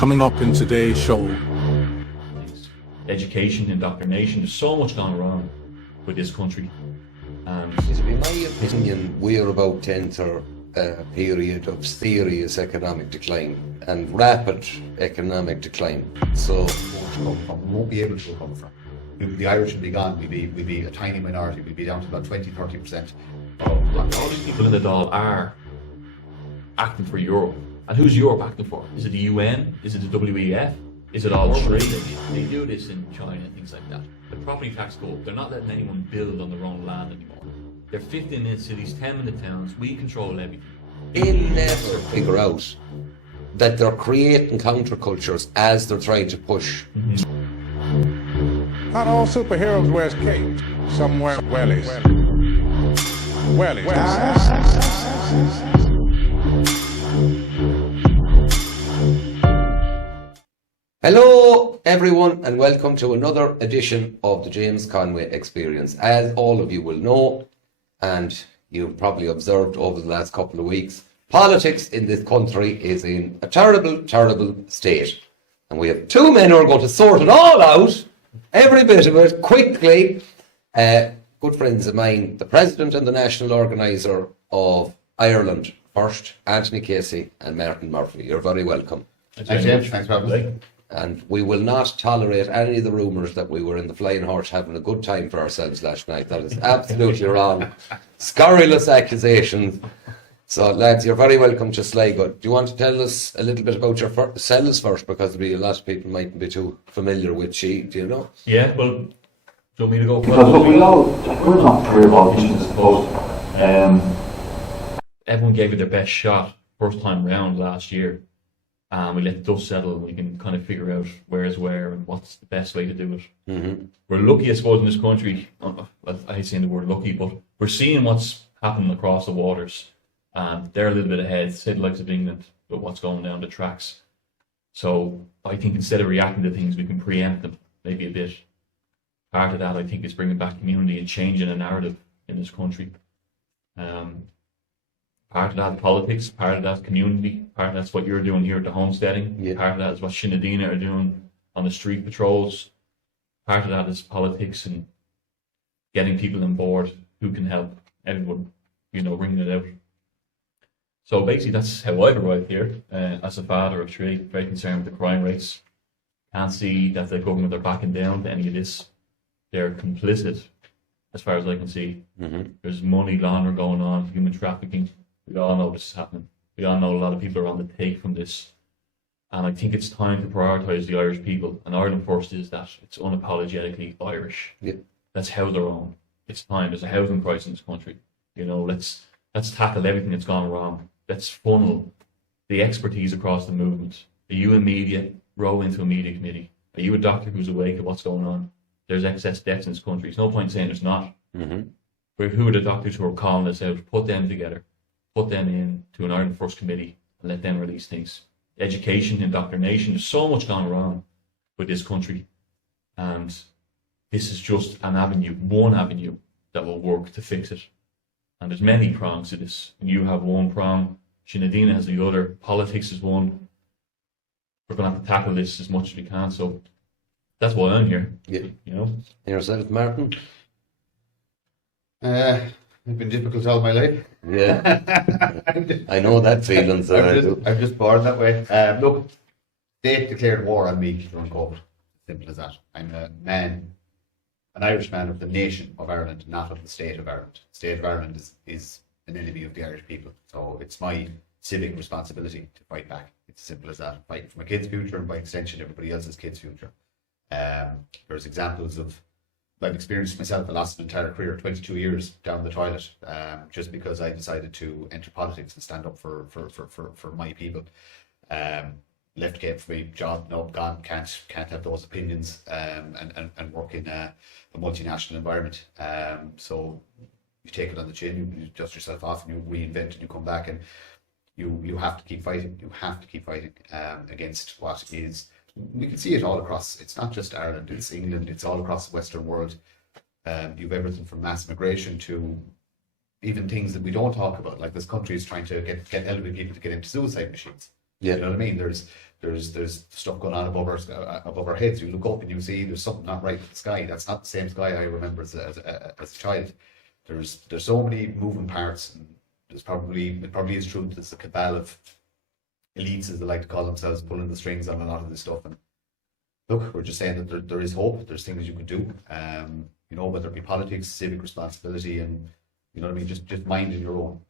Coming up in today's show. Education, indoctrination, there's so much gone wrong with this country. In my opinion, we're about to enter a period of serious economic decline and rapid economic decline. So we won't be able to recover from. The Irish will be gone. We'll be a tiny minority. We'll be down to about 20-30%. All these people in the Dáil are acting for Europe. And who's Europe acting for? Is it the UN? Is it the WEF? Is it all three? They do this in China and things like that. The property tax go up. They're not letting anyone build on their own land anymore. They're 15-minute cities, 10-minute towns. We control everything. they'll never figure out that they're creating countercultures as they're trying to push. Not all superheroes wear capes. Some wear wellies. Wellies. Hello everyone and welcome to another edition of the James Conway Experience. As all of you will know, and you've probably observed over the last couple of weeks, politics in this country is in a terrible, terrible state. And we have two men who are going to sort it all out, every bit of it, quickly. Good friends of mine, the President and the National Organiser of Ireland First, Anthony Casey and Martin Murphy. You're very welcome. Thanks, James. Thanks for having me. And we will not tolerate any of the rumours that we were in the Flying Horse having a good time for ourselves last night. That is absolutely wrong. Scurrilous accusations. So, lads, you're very welcome to Sligo. Do you want to tell us a little bit about yourselves first? Because a lot of people mightn't be too familiar with she. Do you know? Yeah, well, do you want me to go first? Because look, we're not career politicians, I suppose. Everyone gave it their best shot first time round last year. We let the dust settle and we can kind of figure out where's where and what's the best way to do it. Mm-hmm. We're lucky, I suppose, in this country. I hate saying the word lucky, but we're seeing what's happening across the waters. They're a little bit ahead, say the likes of England, with what's going down the tracks. So I think instead of reacting to things, we can preempt them maybe a bit. Part of that, I think, is bringing back community and changing a narrative in this country. Part of that politics, part of that community, part of that's what you're doing here at the homesteading, part of that is what Shinadina are doing on the street patrols, part of that is politics and getting people on board who can help everyone, bringing it out. So basically that's how I've arrived here, as a father of three, very concerned with the crime rates. Can't see that the government are backing down to any of this. They're complicit, as far as I can see. Mm-hmm. There's money laundering going on, human trafficking. We all know this is happening. We all know a lot of people are on the take from this. And I think it's time to prioritise the Irish people. And Ireland First is that. It's unapologetically Irish. Yeah. Let's house our own. It's time. There's a housing crisis in this country. Let's tackle everything that's gone wrong. Let's funnel the expertise across the movement. Are you in media? Roll into a media committee. Are you a doctor who's awake at what's going on? There's excess deaths in this country. There's no point saying there's not. Mm-hmm. Who are the doctors who are calling this out? Put them together. Put them in to an Ireland First committee and let them release things. Education, indoctrination, there's so much gone wrong with this country. And this is just an avenue, one avenue that will work to fix it. And there's many prongs to this. And you have one prong, Shinadina has the other, politics is one. We're going to have to tackle this as much as we can. So that's why I'm here. Yeah. And yourself, Martin? It's been difficult all my life. Yeah. I know that feeling. So I'm just born that way. Look, state declared war on me during COVID. Simple as that. I'm a man, an Irish man of the nation of Ireland, not of the state of Ireland. The state of Ireland is an enemy of the Irish people. So it's my civic responsibility to fight back. It's as simple as that. Fighting for my kids' future and by extension everybody else's kids' future. There's examples of I've experienced myself a loss of an entire career, 22 years down the toilet, just because I decided to enter politics and stand up for my people. Left game for me, job, no, gone, can't have those opinions, and work in a multinational environment. So you take it on the chin, you dust yourself off, and you reinvent, and you come back, and you have to keep fighting. You have to keep fighting against what is. We can see it all across. It's not just Ireland, it's England, it's all across the Western world. You've everything from mass migration to even things that we don't talk about, like this country is trying to get elderly people to get into suicide machines. Yeah. You know what I mean? There's stuff going on above our heads. You look up and you see there's something not right with the sky. That's not the same sky I remember as a child. There's so many moving parts, and it probably is true that there's a cabal of elites, as they like to call themselves, pulling the strings on a lot of this stuff. And look, we're just saying that there is hope. There's things you can do. You know, whether it be politics, civic responsibility, and you know what I mean, just minding your own.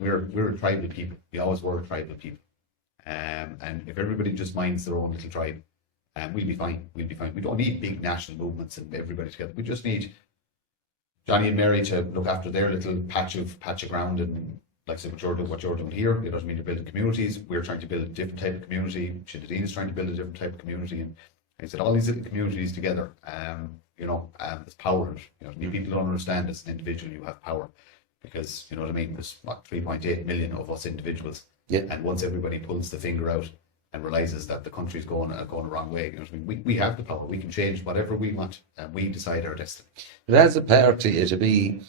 We're a tribal people. We always were a tribal people. And if everybody just minds their own little tribe, we'll be fine. We'll be fine. We don't need big national movements and everybody together. We just need Johnny and Mary to look after their little patch of ground, and like I said, what you're doing here. It doesn't mean you're building communities. We're trying to build a different type of community. Shinadine is trying to build a different type of community, and like I said, all these little communities together. You know, there's power in it. You know, people don't understand as an individual you have power, because you know what I mean. There's 3.8 million of us individuals. Yeah. And once everybody pulls the finger out and realizes that the country's going the wrong way, you know what I mean? We have the power. We can change whatever we want, and we decide our destiny. But as a party, it'd be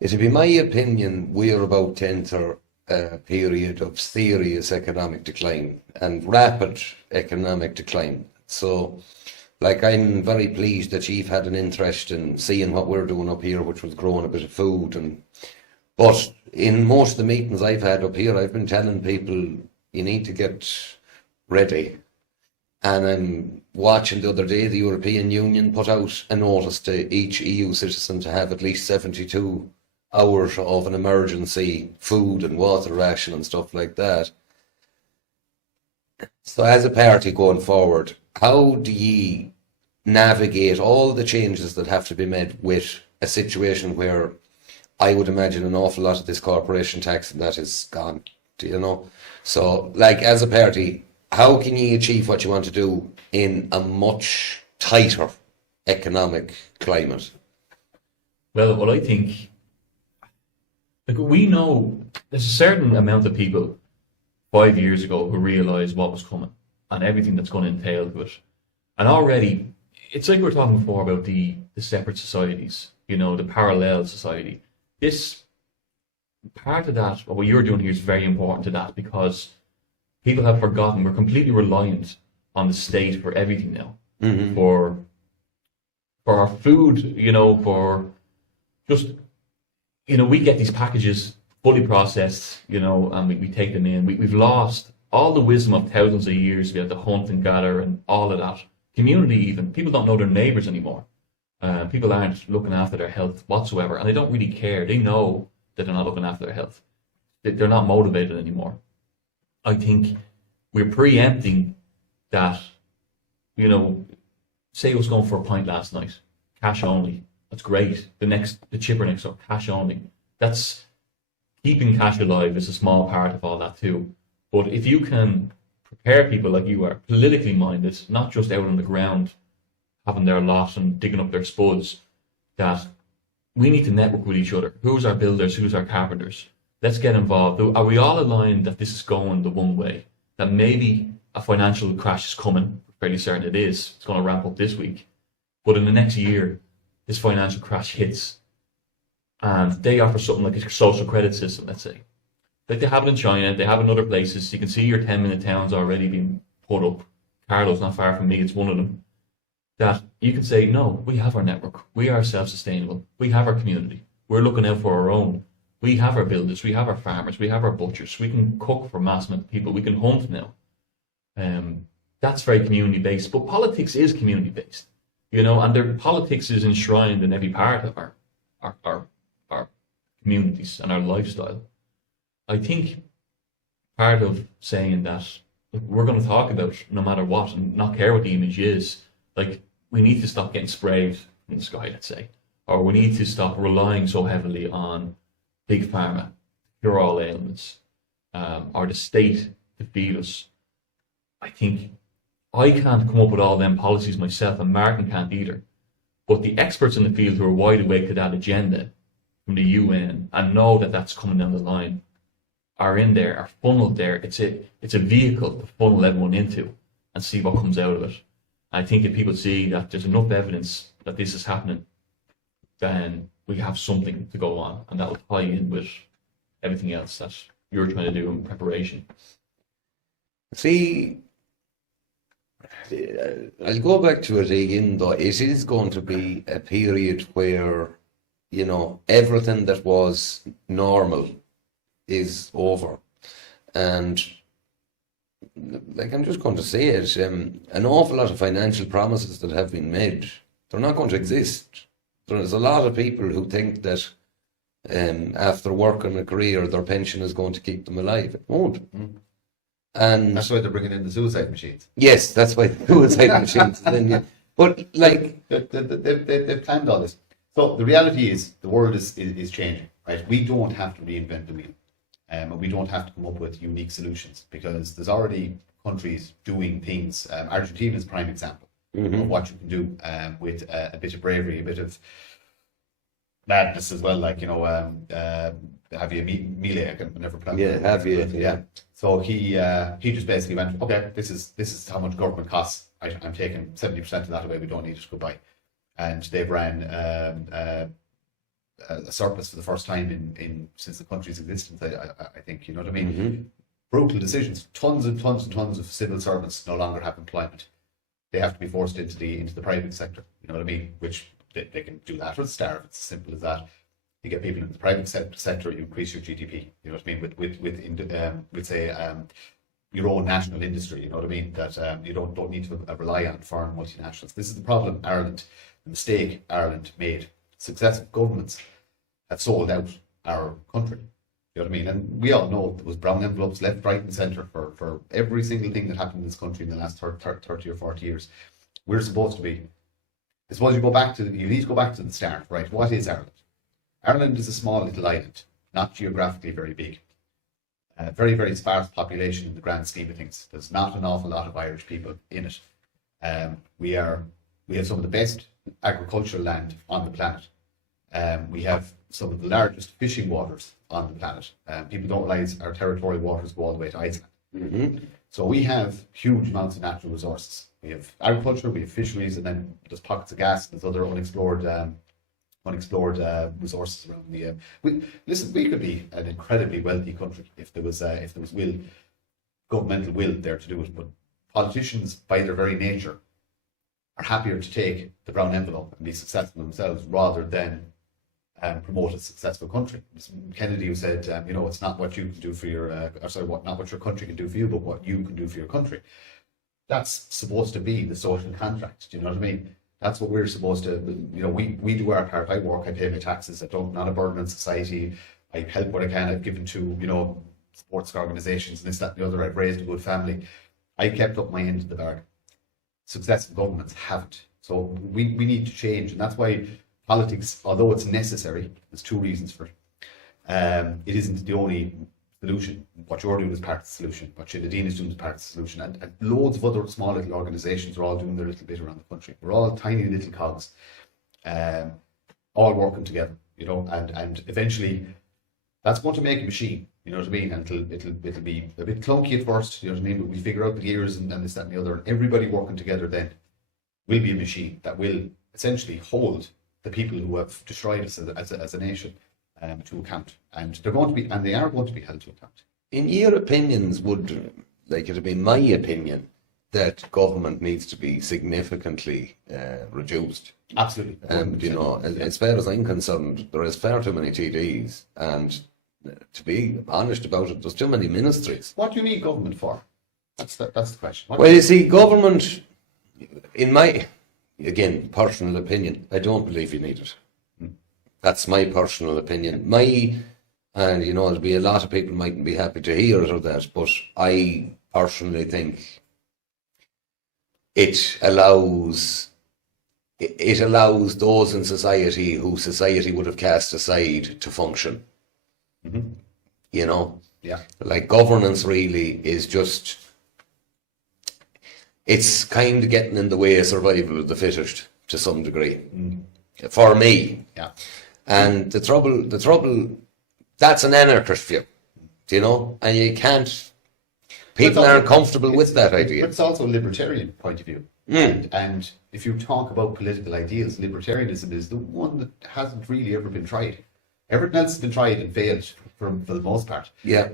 my opinion, we're about to enter a period of serious economic decline and rapid economic decline. So, like, I'm very pleased that you've had an interest in seeing what we're doing up here, which was growing a bit of food. But in most of the meetings I've had up here, I've been telling people you need to get ready. And I'm watching the other day, the European Union put out a notice to each EU citizen to have at least 72 hours of an emergency food and water ration and stuff like that. So as a party going forward, how do you navigate all the changes that have to be made with a situation where I would imagine an awful lot of this corporation tax and that is gone, do you know? So, like, as a party, how can you achieve what you want to do in a much tighter economic climate? Well, I think, like, we know there's a certain amount of people 5 years ago who realised what was coming and everything that's going to entail with it. And already, it's like we were talking before about the separate societies, you know, the parallel society. This part of that, what you're doing here, is very important to that, because people have forgotten we're completely reliant on the state for everything now. Mm-hmm. For our food, you know, for just, you know, we get these packages fully processed, you know, and we take them in. We've lost all the wisdom of thousands of years. We have to hunt and gather and all of that. Community even. People don't know their neighbours anymore. People aren't looking after their health whatsoever, and they don't really care. They know that they're not looking after their health. They're not motivated anymore. I think we're preempting that, you know, say I was going for a pint last night, cash only. That's great. The chipper next door, cash only. That's keeping cash alive is a small part of all that too. But if you can prepare people like you are, politically minded, not just out on the ground, having their lot and digging up their spuds, that we need to network with each other. Who's our builders? Who's our carpenters? Let's get involved. Are we all aligned that this is going the one way? That maybe a financial crash is coming? We're fairly certain it is. It's going to ramp up this week. But in the next year, this financial crash hits, and they offer something like a social credit system, let's say. Like they have it in China, they have it in other places. You can see your 10-minute towns already being put up. Carlo's not far from me, it's one of them. That you can say, no, we have our network. We are self-sustainable. We have our community. We're looking out for our own. We have our builders. We have our farmers. We have our butchers. We can cook for mass amount of people. We can hunt now. That's very community-based. But politics is community-based, you know, and their politics is enshrined in every part of our communities and our lifestyle. I think part of saying that we're going to talk about no matter what and not care what the image is, like, we need to stop getting sprayed from the sky, let's say, or we need to stop relying so heavily on big pharma to cure all ailments, or the state to feed us. I think I can't come up with all them policies myself, and Martin can't either. But the experts in the field who are wide awake to that agenda from the UN and know that that's coming down the line are in there, are funneled there. It's a vehicle to funnel everyone into and see what comes out of it. I think if people see that there's enough evidence that this is happening, then we have something to go on, and that will tie in with everything else that you're trying to do in preparation. See, I'll go back to it again, though. It is going to be a period where, you know, everything that was normal is over. And, like, I'm just going to say it, an awful lot of financial promises that have been made, they're not going to exist. There's a lot of people who think that after working a career, their pension is going to keep them alive. It won't. And That's why they're bringing in the suicide machines. yes, that's why the suicide machines. Then, yeah. But like, They've planned all this. So the reality is the world is changing, right? We don't have to reinvent the wheel. And we don't have to come up with unique solutions because there's already countries doing things. Argentina is a prime example of what you can do with a bit of bravery, a bit of madness as well. Like, you know, Javier Milei, I can never pronounce it. Javier, yeah. So he just basically went, okay, this is how much government costs. I'm taking 70% of that away. We don't need it. Goodbye. And they've ran a surplus for the first time in since the country's existence. I think, you know what I mean. Brutal decisions. Tons and tons and tons of civil servants no longer have employment. They have to be forced into the private sector. You know what I mean? Which they can do that or starve. It's as simple as that. You get people in the private sector, you increase your GDP. You know what I mean? With say your own national industry. You know what I mean? That you don't need to rely on foreign multinationals. This is the problem Ireland, the mistake Ireland made. Successive governments have sold out our country. You know what I mean? And we all know there was brown envelopes left, right, and centre for every single thing that happened in this country in the last 30 or 40 years. We're supposed to be. I suppose you need to go back to the start, right? What is Ireland? Ireland is a small little island, not geographically very big. Very, very sparse population in the grand scheme of things. There's not an awful lot of Irish people in it. We have some of the best agricultural land on the planet. We have some of the largest fishing waters on the planet. People don't realise our territorial waters go all the way to Iceland. So we have huge amounts of natural resources. We have agriculture, we have fisheries, and then there's pockets of gas, there's other unexplored resources around the. We could be an incredibly wealthy country if there was will, governmental will there to do it. But politicians, by their very nature, are happier to take the brown envelope and be successful themselves rather than promote a successful country. It's Kennedy who said, you know, it's not what you can do for your, not what your country can do for you, but what you can do for your country. That's supposed to be the social contract. Do you know what I mean? That's what we're supposed to, you know, we do our part. I work, I pay my taxes, not a burden on society. I help what I can. I've given to, you know, sports organisations and this, that, and the other. I've raised a good family. I kept up my end of the bargain. Successive governments haven't. So we need to change. And that's why politics, although it's necessary, there's two reasons for it. It isn't the only solution. What you're doing is part of the solution. What Sinn is doing is part of the solution. And loads of other small little organisations are all doing their little bit around the country. We're all tiny little cogs, all working together, you know, and eventually that's going to make a machine, you know what I mean? And it'll be a bit clunky at first, you know what I mean? But we figure out the gears and this, that, and the other. And everybody working together then will be a machine that will essentially hold the people who have destroyed us as a nation to account, and they are going to be held to account. In your opinions, it'd be my opinion that government needs to be significantly reduced. Absolutely. And you know, as far as I'm concerned, there is far too many TDs, and to be honest about it, there's too many ministries. What do you need government for? That's the question. Well, you see, government, in my, again, personal opinion, I don't believe you need it. That's my personal opinion. And you know, there'll be a lot of people mightn't be happy to hear it or that, but I personally think it allows those in society who society would have cast aside to function. You know? Yeah. Like governance really is just, it's kind of getting in the way of survival of the fittest to some degree. For me. Yeah. And the trouble, that's an anarchist view, do you know? And you can't, people aren't comfortable with that idea. But it's also a libertarian point of view. And if you talk about political ideals, libertarianism is the one that hasn't really ever been tried. Everything else has been tried and failed for the most part. Yeah.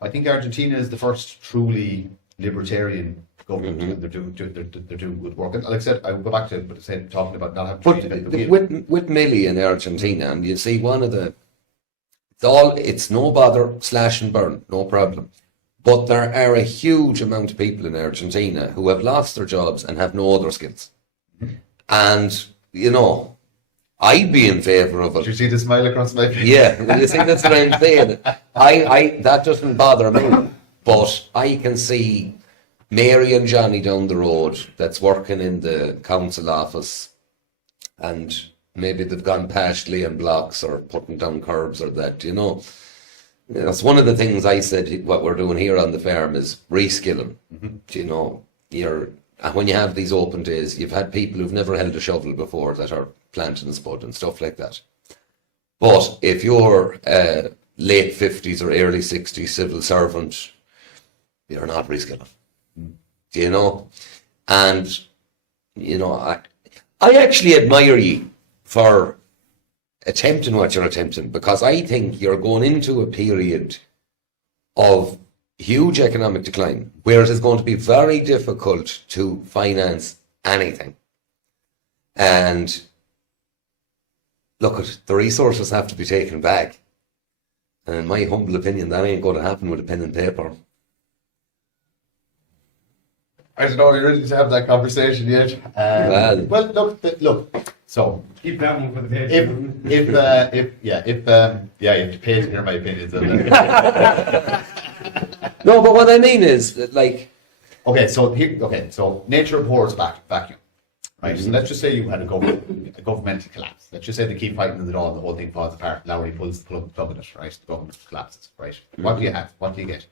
I think Argentina is the first truly libertarian government, and they're doing good work. And like I said, I will go back to what I said, talking about not having But to reinvent with Millie in Argentina, and you see one of the, it's no bother, slash and burn, no problem. But there are a huge amount of people in Argentina who have lost their jobs and have no other skills. And, you know, I'd be in favour of it. Did you see the smile across my face? Yeah, well, you see, that's what I'm saying. That doesn't bother me. But I can see Mary and Johnny down the road that's working in the council office, and maybe they've gone past laying blocks or putting down curbs or that, you know. That's one of the things I said, what we're doing here on the farm is reskilling. You know, when you have these open days, you've had people who've never held a shovel before that are planting a spud and stuff like that. But if you're late 50s or early 60s civil servant, you're not reskilling. You know? And, you know, I actually admire you for attempting what you're attempting, because I think you're going into a period of huge economic decline where it is going to be very difficult to finance anything. And look, the resources have to be taken back. And in my humble opinion, that ain't going to happen with a pen and paper. I don't know, are you ready to have that conversation yet? Well, look. So Keep that one for the page. if you have to pay to hear my opinions on that. No, but what I mean is that, like, So nature abhors vacuum, right? So let's just say you had a governmental collapse. Let's just say they keep fighting the dawn, the whole thing falls apart. Lowry pulls the plug in it, right? The government collapses, right? What do you have? What do you get?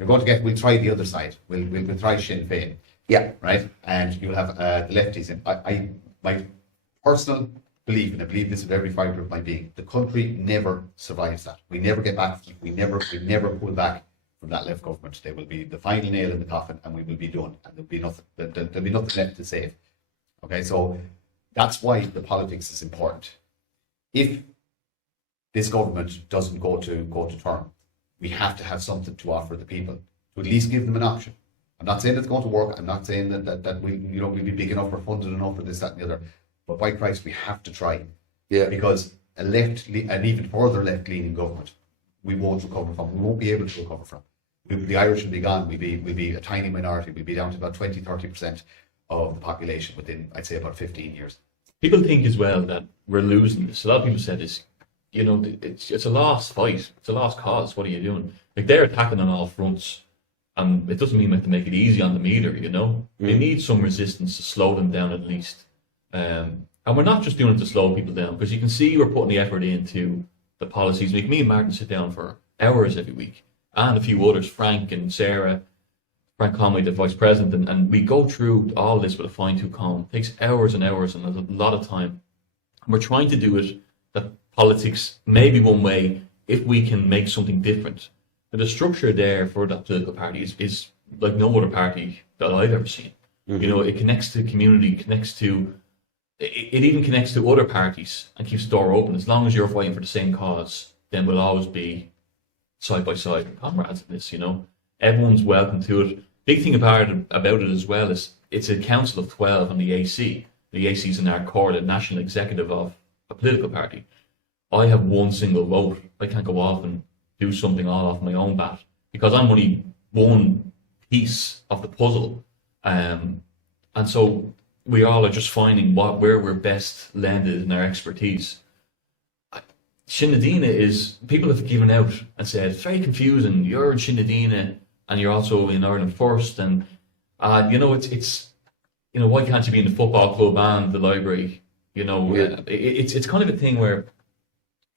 You're going to get. We'll try the other side. We'll try Sinn Féin. yeah, Right? And you'll have the lefties. And my personal belief, and I believe this with every fibre of my being, the country never survives that. We never get back. We never pull back from that left government. They will be the final nail in the coffin, and we will be done. And there'll be nothing. There'll be nothing left to save. Okay, so that's why the politics is important. If this government doesn't go to term, we have to have something to offer the people, to at least give them an option. I'm not saying it's going to work. I'm not saying that we'll be big enough or funded enough for this, that, and the other. But by Christ, we have to try. yeah. Because an even further left-leaning government, we won't recover from. We won't be able to recover from. The Irish will be gone. We'll be a tiny minority. We'll be down to about 20-30% of the population within, I'd say, about 15 years. People think as well that we're losing this. A lot of people said this, you know, it's a lost fight. It's a lost cause. What are you doing? Like, they're attacking on all fronts. And it doesn't mean we have to make it easy on them either, you know. They need some resistance to slow them down at least. And we're not just doing it to slow people down, because you can see we're putting the effort into the policies. Like, me and Martin sit down for hours every week, and a few others, Frank and Sarah, Frank Conway, the vice president, and we go through all this with a fine-tooth comb. It takes hours and hours and a lot of time. And we're trying to do it that politics may be one way if we can make something different. And the structure there for that political party is like no other party that I've ever seen. You know, it connects to community, it even connects to other parties and keeps the door open. As long as you're fighting for the same cause, then we'll always be side by side comrades in this, you know. Everyone's welcome to it. Big thing about it as well is it's a council of 12 on the AC. The AC is in our core, the national executive of a political party. I have one single vote. I can't go off and do something all off my own bat, because I'm only one piece of the puzzle. And so we all are just finding where we're best landed in our expertise. Sinn Féin is, people have given out and said, it's very confusing. You're in Sinn Féin and you're also in Ireland First. And, you know, it's, you know, why can't you be in the football club and the library? You know, it's kind of a thing where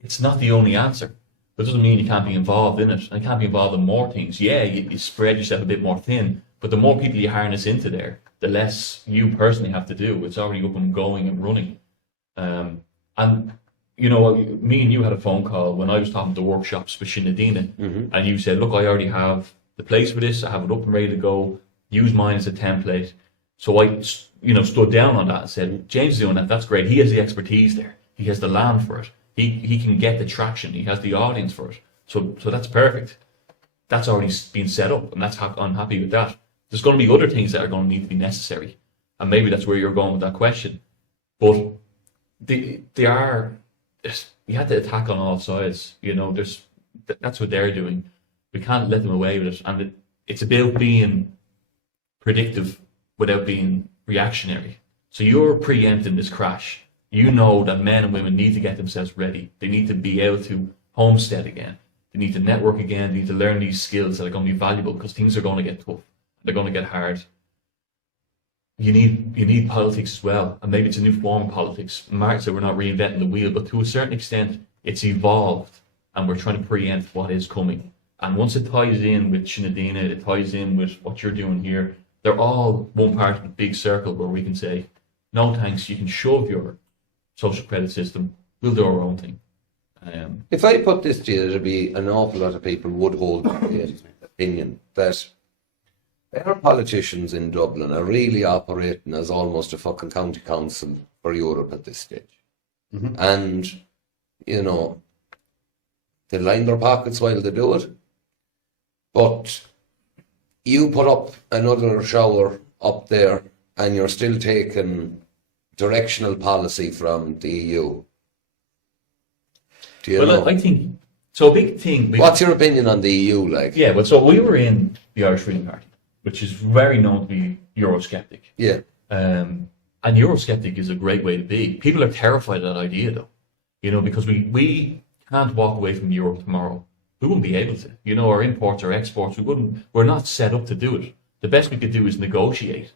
it's not the only answer. But it doesn't mean you can't be involved in it, and you can't be involved in more things. Yeah, you spread yourself a bit more thin, but the more people you harness into there, the less you personally have to do. It's already up and going and running. And, you know, me and you had a phone call when I was talking to workshops with Sinn Féin, and you said, look, I already have the place for this. I have it up and ready to go. Use mine as a template. So I, you know, stood down on that and said, James is doing that. That's great. He has the expertise there. He has the land for it. He can get the traction. He has the audience for it. So that's perfect. That's already been set up, and I'm happy with that. there's going to be other things that are going to need to be necessary, and maybe that's where you're going with that question. But they are, you have to attack on all sides. You know, that's what they're doing. We can't let them away with it, and it's about being predictive without being reactionary. So you're preempting this crash. You know that men and women need to get themselves ready. They need to be able to homestead again. They need to network again. They need to learn these skills that are going to be valuable because things are going to get tough. They're going to get hard. You need politics as well, and maybe it's a new form of politics. Mark said we're not reinventing the wheel, but to a certain extent, it's evolved, and we're trying to preempt what is coming. And once it ties in with Shinadina, it ties in with what you're doing here, they're all one part of the big circle where we can say, no thanks, you can shove your social credit system, we'll do our own thing. If I put this to you, there'd be an awful lot of people would hold the opinion that our politicians in Dublin are really operating as almost a fucking county council for Europe at this stage. Mm-hmm. And, you know, they line their pockets while they do it. But you put up another shower up there and you're still taking directional policy from the EU. Do you know? I think, so a big thing... What's your opinion on the EU like? Yeah, but so we were in the Irish Freedom Party, which is very known to be Eurosceptic. Yeah. And Eurosceptic is a great way to be. People are terrified of that idea, though. You know, because we can't walk away from Europe tomorrow. We wouldn't be able to. You know, our imports, our exports, we're not set up to do it. The best we could do is negotiate.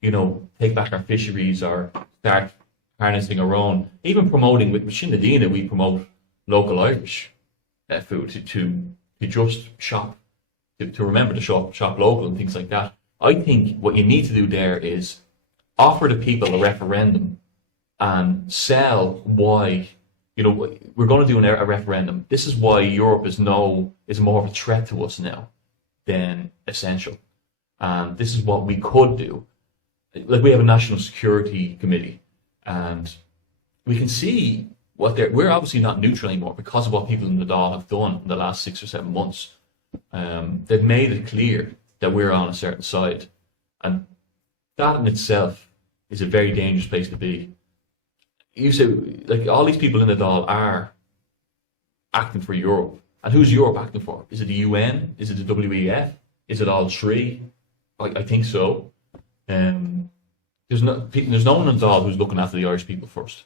You know, take back our fisheries or start harnessing our own. Even promoting, with Shinadina, we promote local Irish food to just shop, to remember to shop local and things like that. I think what you need to do there is offer the people a referendum and sell why, you know, we're going to do a referendum. This is why Europe is more of a threat to us now than essential. And this is what we could do. Like, we have a national security committee, and we can see we're obviously not neutral anymore because of what people in the Dáil have done in the last 6 or 7 months. They've made it clear that we're on a certain side, and that in itself is a very dangerous place to be. You say, like, all these people in the Dáil are acting for Europe, and who's Europe acting for? Is it the UN? Is it the WEF? Is it all three? I think so. There's no one in Dáil who's looking after the Irish people first.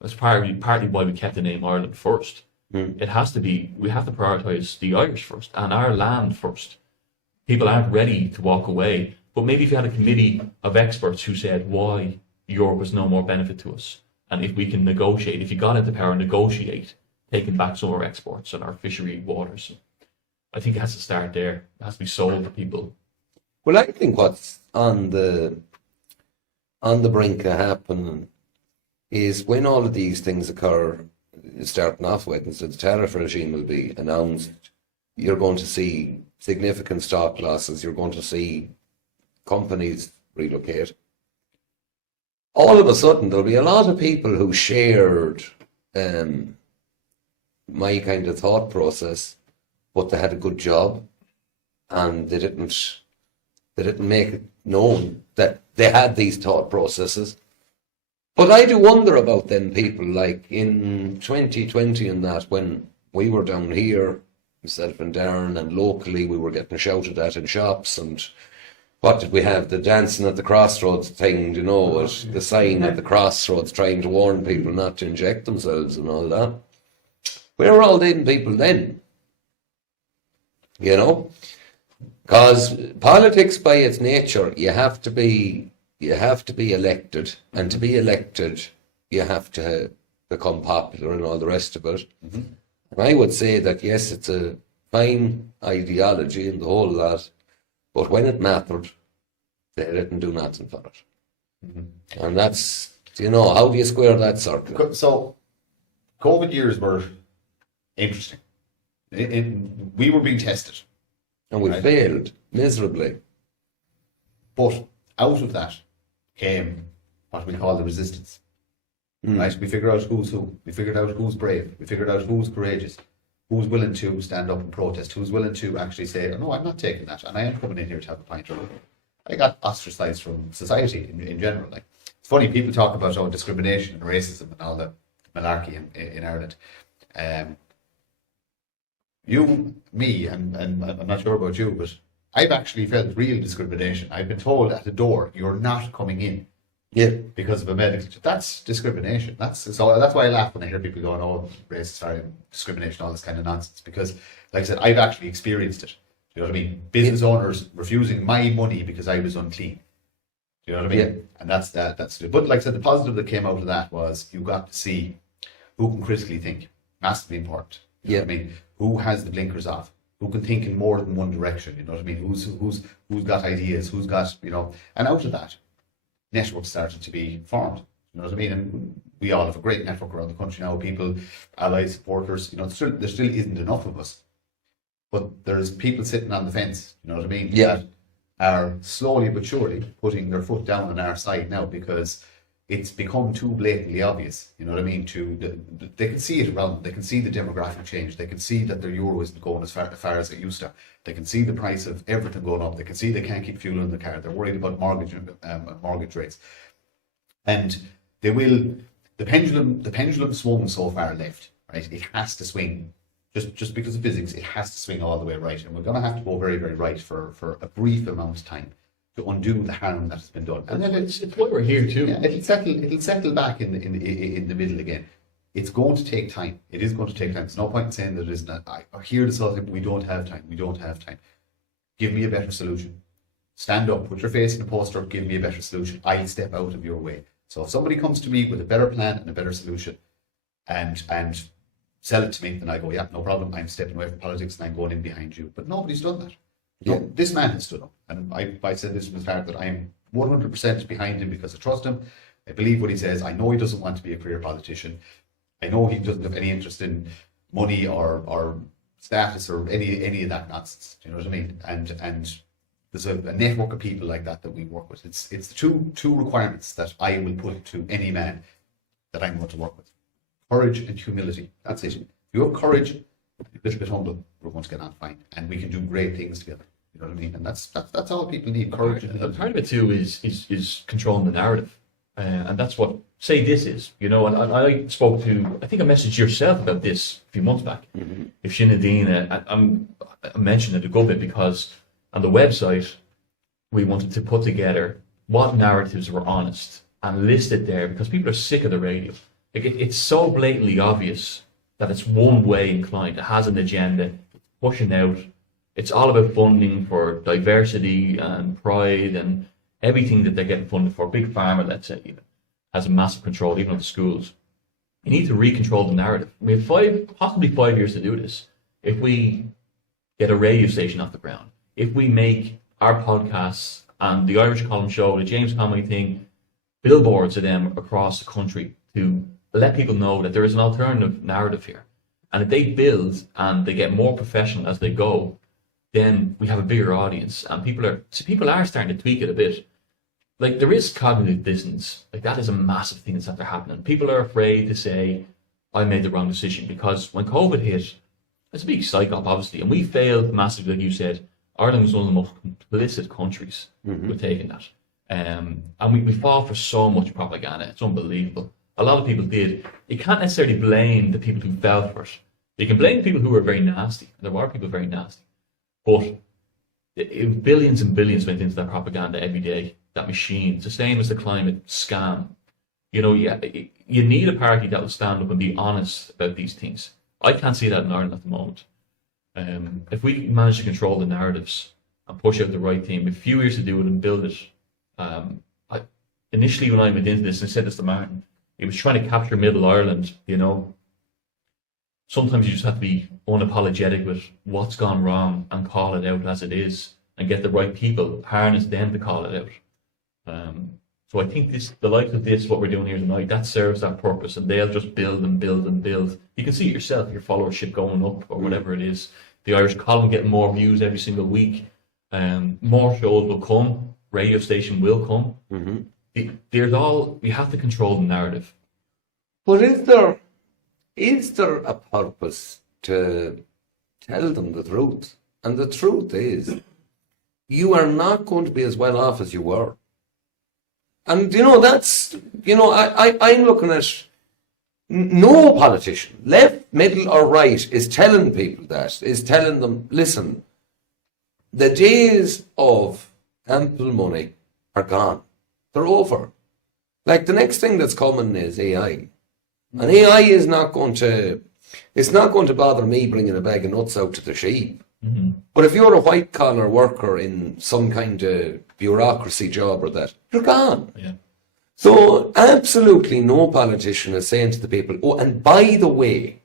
That's partly why we kept the name Ireland first. It has to be, we have to prioritise the Irish first and our land first. People aren't ready to walk away, but maybe if you had a committee of experts who said why Europe is no more benefit to us, and if we can negotiate, if you got into power, negotiate taking back some of our exports and our fishery waters, I think it has to start there. It has to be sold to people. Well, I think what's on the brink of happening is when all of these things occur, starting off with, and so the tariff regime will be announced, you're going to see significant stock losses, you're going to see companies relocate. All of a sudden, there'll be a lot of people who shared my kind of thought process, but they had a good job, and they didn't make it known that they had these thought processes. But I do wonder about them people, like in 2020 and that, when we were down here, myself and Darren, and locally we were getting shouted at in shops, and what did we have? The dancing at the crossroads thing, you know, with the sign at the crossroads trying to warn people not to inject themselves and all that. Where were all them people then? You know? Because politics by its nature, you have to be elected, and to be elected, you have to become popular and all the rest of it. Mm-hmm. And I would say that, yes, it's a fine ideology and the whole lot, but when it mattered, they didn't do nothing for it. Mm-hmm. And that's, you know, how do you square that circle? So, COVID years were interesting. We were being tested. And we failed miserably. But out of that came what we call the resistance. Right? We figured out who's who. We figured out who's brave. We figured out who's courageous. Who's willing to stand up and protest. Who's willing to actually say, oh, no, I'm not taking that. And I am coming in here to have a pint or I got ostracized from society in general. Like, it's funny, people talk about discrimination and racism and all the malarkey in Ireland. Me, and I'm not sure about you, but I've actually felt real discrimination. I've been told at the door, you're not coming in. Yeah. Because of a medical. That's discrimination. That's why I laugh when I hear people going, "Oh, racist, discrimination, all this kind of nonsense." Because, like I said, I've actually experienced it. Do you know what I mean? Business owners refusing my money because I was unclean. Do you know what I mean? Yeah. And that's that. But like I said, the positive that came out of that was you got to see who can critically think. Massively important. You know what I mean? Who has the blinkers off? Who can think in more than one direction? You know what I mean? Who's got ideas? Who's got, you know? And out of that, networks started to be formed. You know what I mean? And we all have a great network around the country now. People, allies, supporters. You know, there still isn't enough of us, but there's people sitting on the fence. You know what I mean? Yeah. That are slowly but surely putting their foot down on our side now because it's become too blatantly obvious. You know what I mean? They can see it around them. They can see the demographic change. They can see that their euro isn't going as far as it used to. They can see the price of everything going up. They can see they can't keep fuel in the car. They're worried about mortgage rates, and they will. The pendulum swung so far left. Right, it has to swing. Just because of physics, it has to swing all the way right, and we're going to have to go very, very right for a brief amount of time to undo the harm that has been done. And then it's why we're here too. Yeah, it'll settle back in the middle again. It's going to take time. It is going to take time. There's no point in saying that it isn't. I hear this all the time. We don't have time. We don't have time. Give me a better solution. Stand up. Put your face in a poster. Give me a better solution. I'll step out of your way. So if somebody comes to me with a better plan and a better solution, and sell it to me, then I go, yeah, no problem. I'm stepping away from politics and I'm going in behind you. But nobody's done that. Yeah. No, this man has stood up, and I said this from the start that I am 100% behind him because I trust him. I believe what he says. I know he doesn't want to be a career politician. I know he doesn't have any interest in money or status or any of that nonsense. Do you know what I mean? And there's a network of people like that we work with. It's the two requirements that I will put to any man that I'm going to work with: courage and humility. That's it. If you have courage, a little bit humble, we're going to get on fine, and we can do great things together. You know what I mean? And that's all people need: courage and humility. Part of it too is controlling the narrative, and that's what say this is. You know, and I spoke to, I think I messaged yourself about this a few months back. Mm-hmm. If Shinadine, I mentioned it a good bit because on the website we wanted to put together what narratives were honest and list it there because people are sick of the radio. Like it's so blatantly obvious that it's one way inclined. It has an agenda. It's pushing out. It's all about funding for diversity and pride and everything that they're getting funded for. Big Pharma, let's say, even, has a massive control, even of the schools. You need to re-control the narrative. We have possibly 5 years to do this. If we get a radio station off the ground, if we make our podcasts and the Irish Column Show, the James Conway thing, billboards of them across the country to let people know that there is an alternative narrative here. And if they build and they get more professional as they go, then we have a bigger audience. And people are starting to tweak it a bit. Like, there is cognitive dissonance. Like, that is a massive thing that's after happening. People are afraid to say, I made the wrong decision, because when COVID hit, it's a big psyop, obviously, and we failed massively, like you said. Ireland was one of the most complicit countries with taking that. And we fall for so much propaganda. It's unbelievable. A lot of people did. You can't necessarily blame the people who fell for it. You can blame people who were very nasty. There were people very nasty. But billions and billions went into that propaganda every day. That machine. It's the same as the climate scam. You know, you need a party that will stand up and be honest about these things. I can't see that in Ireland at the moment. If we manage to control the narratives and push out the right thing, we have a few years to do it and build it. Initially, when I went into this, and I said this to Martin, it was trying to capture Middle Ireland, you know. Sometimes you just have to be unapologetic with what's gone wrong and call it out as it is and get the right people, harness them to call it out. So I think the likes of this, what we're doing here tonight, that serves that purpose, and they'll just build and build and build. You can see it yourself, your followership going up or whatever it is. The Irish Column getting more views every single week. More shows will come. Radio station will come. We have to control the narrative. But is there a purpose to tell them the truth? And the truth is, you are not going to be as well off as you were. And, I'm looking at no politician, left, middle or right, is telling people that, is telling them, listen, the days of ample money are gone. They're over. Like, the next thing that's coming is AI. And AI is not going to, it's not going to bother me bringing a bag of nuts out to the sheep. Mm-hmm. But if you're a white-collar worker in some kind of bureaucracy job or that, you're gone. Yeah. So absolutely no politician is saying to the people, oh, and by the way,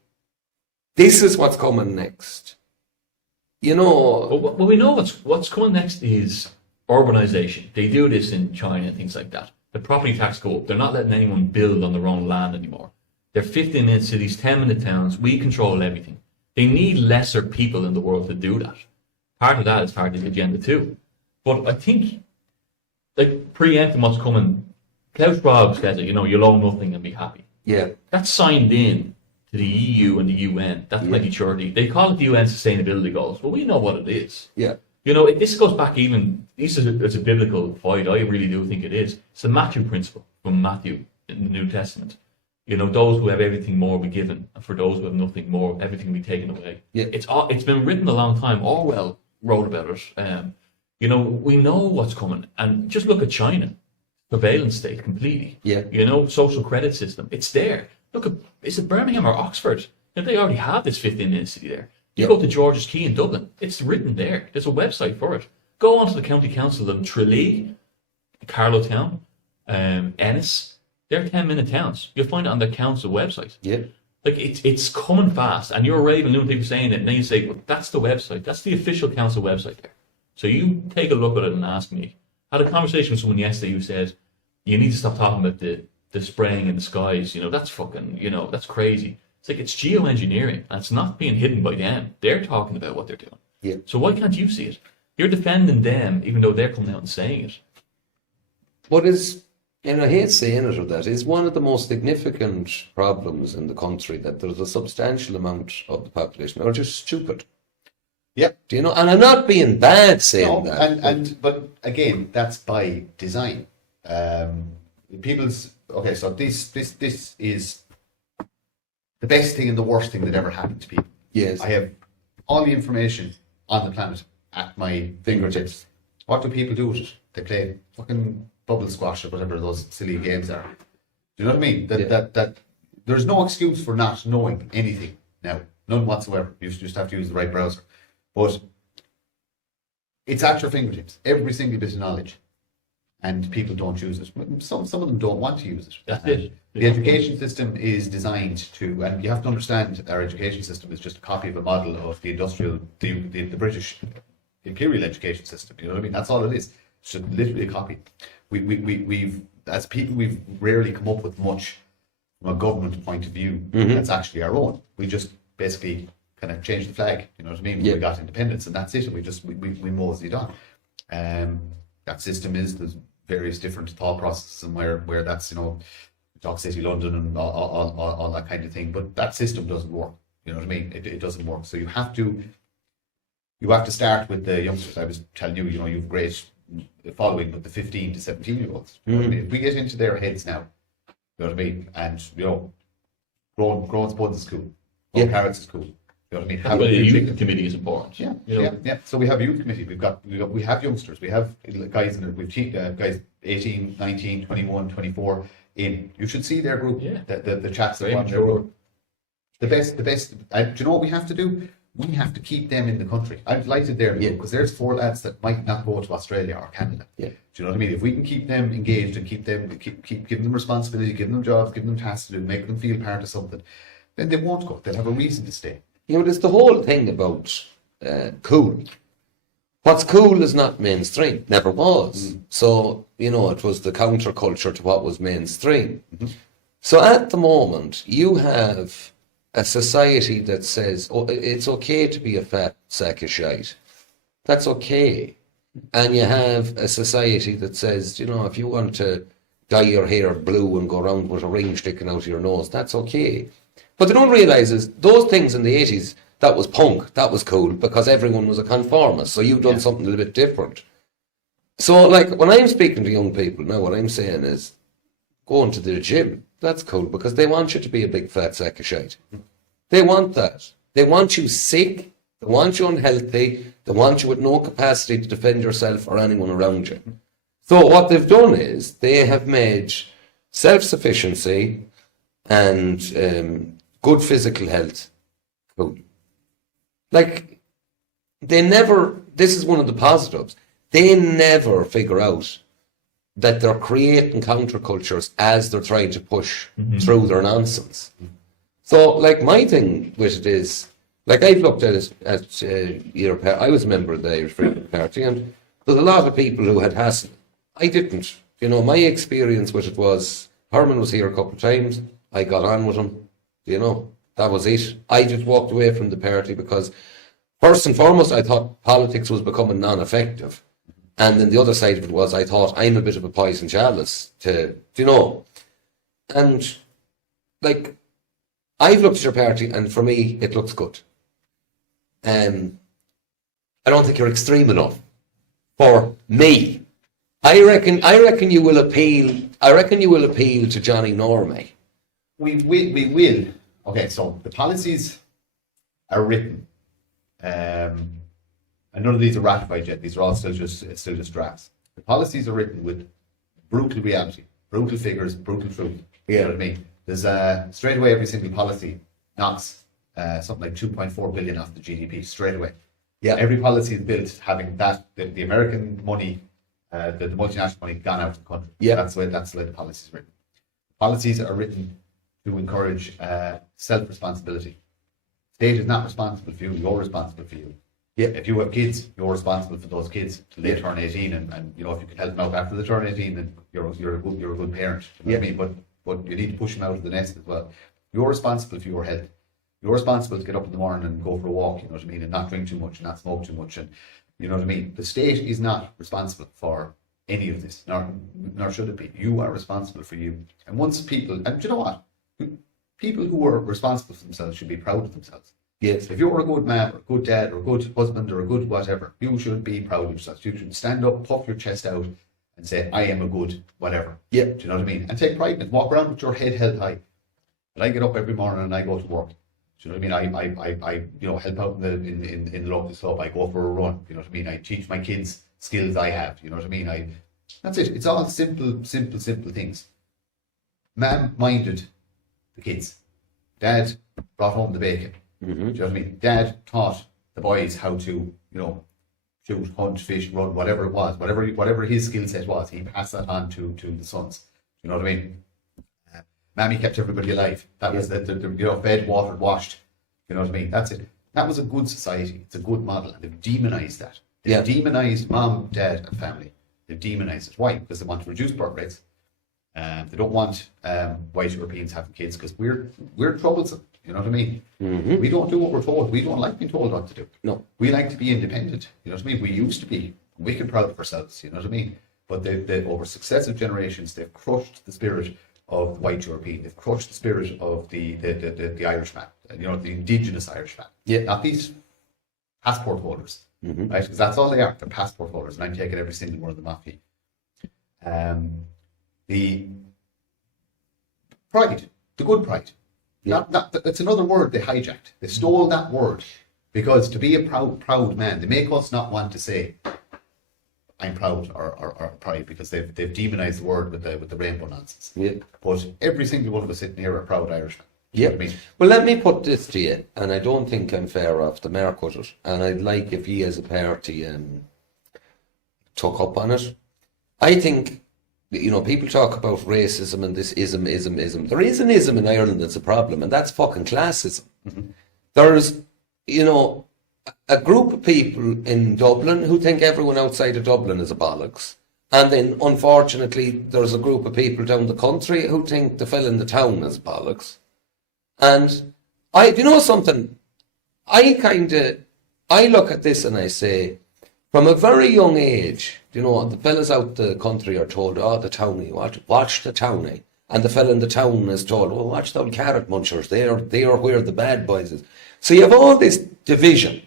this is what's coming next. Well, we know what's coming next is urbanization. They do this in China and things like that. The property tax go up. They're not letting anyone build on their own land anymore. They're 15-minute cities, 10-minute towns. We control everything. They need lesser people in the world to do that. Part of that is part of the agenda too. But I think, like, preempting what's coming, Klaus Schwab says it, you'll own nothing and be happy. Yeah. That's signed in to the EU and the UN. That's 2030. They call it the UN Sustainability Goals. Well, we know what it is. Yeah. This goes back even, it's a biblical fight. I really do think it is. It's the Matthew principle from Matthew in the New Testament. Those who have everything more will be given, and for those who have nothing more, everything will be taken away. Yeah. It's been written a long time. Orwell wrote about it. We know what's coming. And just look at China. Surveillance state completely. Yeah. Social credit system. It's there. Look at, is it Birmingham or Oxford? They already have this 15-minute city there. You go to George's Quay in Dublin. It's written there. There's a website for it. Go on to the county council in Tralee, Carlow Town, Ennis. They're 10-minute towns. You'll find it on their council website. Yeah. Like, it's coming fast, and you're raving lunatic saying it, and then you say, well, that's the website. That's the official council website there. So you take a look at it and ask me. I had a conversation with someone yesterday who said, you need to stop talking about the spraying in the skies. That's fucking, that's crazy. It's like, it's geoengineering, and it's not being hidden by them. They're talking about what they're doing. Yeah. So why can't you see it? You're defending them, even though they're coming out and saying it. What is, I hate saying it or that, is one of the most significant problems in the country that there's a substantial amount of the population are just stupid. Yeah. And I'm not being bad saying that. But again, that's by design. So this is the best thing and the worst thing that ever happened to people. Yes. I have all the information on the planet at my fingertips. What do people do with it? They play fucking bubble squash or whatever those silly games are. Do you know what I mean? That there's no excuse for not knowing anything now. None whatsoever. You just have to use the right browser. But it's at your fingertips. Every single bit of knowledge. And people don't use it. Some of them don't want to use it. That's it. The education system is designed to, and you have to understand, our education system is just a copy of a model of the the British imperial education system. You know what I mean? That's all it is. It's just literally a copy. We've as people, we've rarely come up with much from a government point of view that's actually our own. We just basically kind of changed the flag. You know what I mean? Yeah. We got independence, and that's it. And we moseyed on. That system is there's various different thought processes, and where that's Dock City, London, and all that kind of thing. But that system doesn't work. You know what I mean? It doesn't work. So you have to start with the youngsters. I was telling you, you've great following with the 15 to 17-year-olds. You know what I mean? If we get into their heads now, you know what I mean? And growing spuds is cool. Growing carrots is cool. You know what I mean? But the youth committee is important. Yeah. So we have a youth committee. We have youngsters. We have guys in it. We've guys 18, 19, 21, 24 in. You should see their group. Yeah. The chats that go on their group. The best. Do you know what we have to do? We have to keep them in the country. I'm delighted there because there's 4 lads that might not go to Australia or Canada. Yeah. Do you know what I mean? If we can keep them engaged and keep giving them responsibility, giving them jobs, giving them tasks to do, make them feel part of something, then they won't go. They'll have a reason to stay. There's the whole thing about cool. What's cool is not mainstream. Never was. So, it was the counterculture to what was mainstream. So at the moment, you have a society that says, it's okay to be a fat sack of shite. That's okay. And you have a society that says, if you want to dye your hair blue and go around with a ring sticking out of your nose, that's okay. What they don't realise is those things in the 80s, that was punk, that was cool, because everyone was a conformist. So you've done something a little bit different. So, like, when I'm speaking to young people now, what I'm saying is, going to the gym, that's cool, because they want you to be a big fat sack of shite. They want that. They want you sick, they want you unhealthy, they want you with no capacity to defend yourself or anyone around you. So what they've done is, they have made self-sufficiency and good physical health cool. Like, they never, this is one of the positives, they never figure out that they're creating countercultures as they're trying to push through their nonsense. So, like, my thing with it is, like, I've looked at it at your I was a member of the Irish Freedom Party, and there's a lot of people who had hassle. I didn't. You know, my experience with it was, Herman was here a couple of times, I got on with him, you know, that was it. I just walked away from the party because, first and foremost, I thought politics was becoming non-effective. And then the other side of it was, I thought, I'm a bit of a poison chalice to, you know. And, like, I've looked at your party, and for me, it looks good. I don't think you're extreme enough for me. I reckon you will appeal. I reckon you will appeal to Johnny Normay. We will. Okay, so the policies are written. And none of these are ratified yet. These are all still just drafts. The policies are written with brutal reality, brutal figures, brutal truth. You know what I mean? There's straight away every single policy knocks something like 2.4 billion off the GDP straight away. Yeah. Every policy is built having that the American money, the multinational money gone out of the country. Yeah. That's the way the policies are written. Policies are written to encourage self-responsibility. State is not responsible for you, you're responsible for you. Yeah. If you have kids, you're responsible for those kids till they turn 18, and you know, if you can help them out after they turn 18, then you're a good parent. You know what I mean? But you need to push them out of the nest as well. You're responsible for your health. You're responsible to get up in the morning and go for a walk, you know what I mean, and not drink too much and not smoke too much, and you know what I mean. The state is not responsible for any of this, nor should it be. You are responsible for you. And once people, and you know what? People who are responsible for themselves should be proud of themselves. Yes. If you're a good man or a good dad or a good husband or a good whatever, you should be proud of yourself. You should stand up, puff your chest out and say, I am a good whatever. Yeah. Do you know what I mean? And take pride in it. Walk around with your head held high. But I get up every morning and I go to work. Do you know what I mean? I you know, help out in the local club. I go for a run. You know what I mean? I teach my kids skills I have. You know what I mean? That's it. It's all simple things. Man minded the kids. Dad brought home the bacon. Do you know what I mean? Dad taught the boys how to, you know, shoot, hunt, fish, run, whatever it was, whatever his skill set was, he passed that on to the sons. You know what I mean? Mammy kept everybody alive. That was the you know, fed, watered, washed. You know what I mean? That's it. That was a good society. It's a good model, and they've demonized that. They've demonized mom, dad, and family. They've demonized it. Why? Because they want to reduce birth rates. They don't want white Europeans having kids because we're troublesome. You know what I mean? We don't do what we're told. We don't like being told what to do. No. We like to be independent. You know what I mean? We used to be wicked proud of ourselves. You know what I mean? But they over successive generations, they've crushed the spirit of the white European. They've crushed the spirit of the Irishman. You know, the indigenous Irishman. Yeah. Not these passport holders, right? Because that's all they are. They're passport holders, and I'm taking every single one of them off you. The pride, the good pride. Yeah. That's another word they hijacked. They stole that word because to be a proud man, they make us not want to say I'm proud or pride because they've demonized the word with the rainbow nonsense. Yeah. But every single one of us sitting here are proud Irishmen. Yeah. I mean? Well, let me put this to you, and I don't think I'm fair off the mark with it, and I'd like if he as a party took up on it. I think, you know, people talk about racism and this ism. There is an ism in Ireland that's a problem, and that's fucking classism. There's, you know, a group of people in Dublin who think everyone outside of Dublin is a bollocks. And then, unfortunately, there's a group of people down the country who think the fella in the town is bollocks. And you know something? I look at this and I say, from a very young age, you know, the fellas out the country are told, oh, the townie, watch the townie. And the fella in the town is told, well, watch the carrot munchers, they are where the bad boys is. So you have all this division.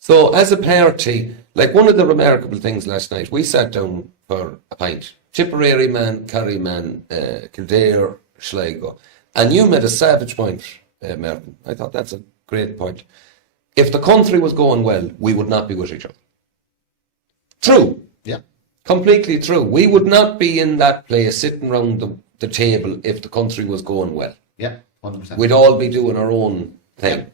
So as a party, Like one of the remarkable things last night, we sat down for a pint. Tipperary man, Kerry man, Kildare, Sligo. And you made a savage point, Martin. I thought that's a great point. If the country was going well, we would not be with each other. True. Yeah. Completely true. We would not be in that place sitting around the table if the country was going well. Yeah, 100%. We'd all be doing our own thing.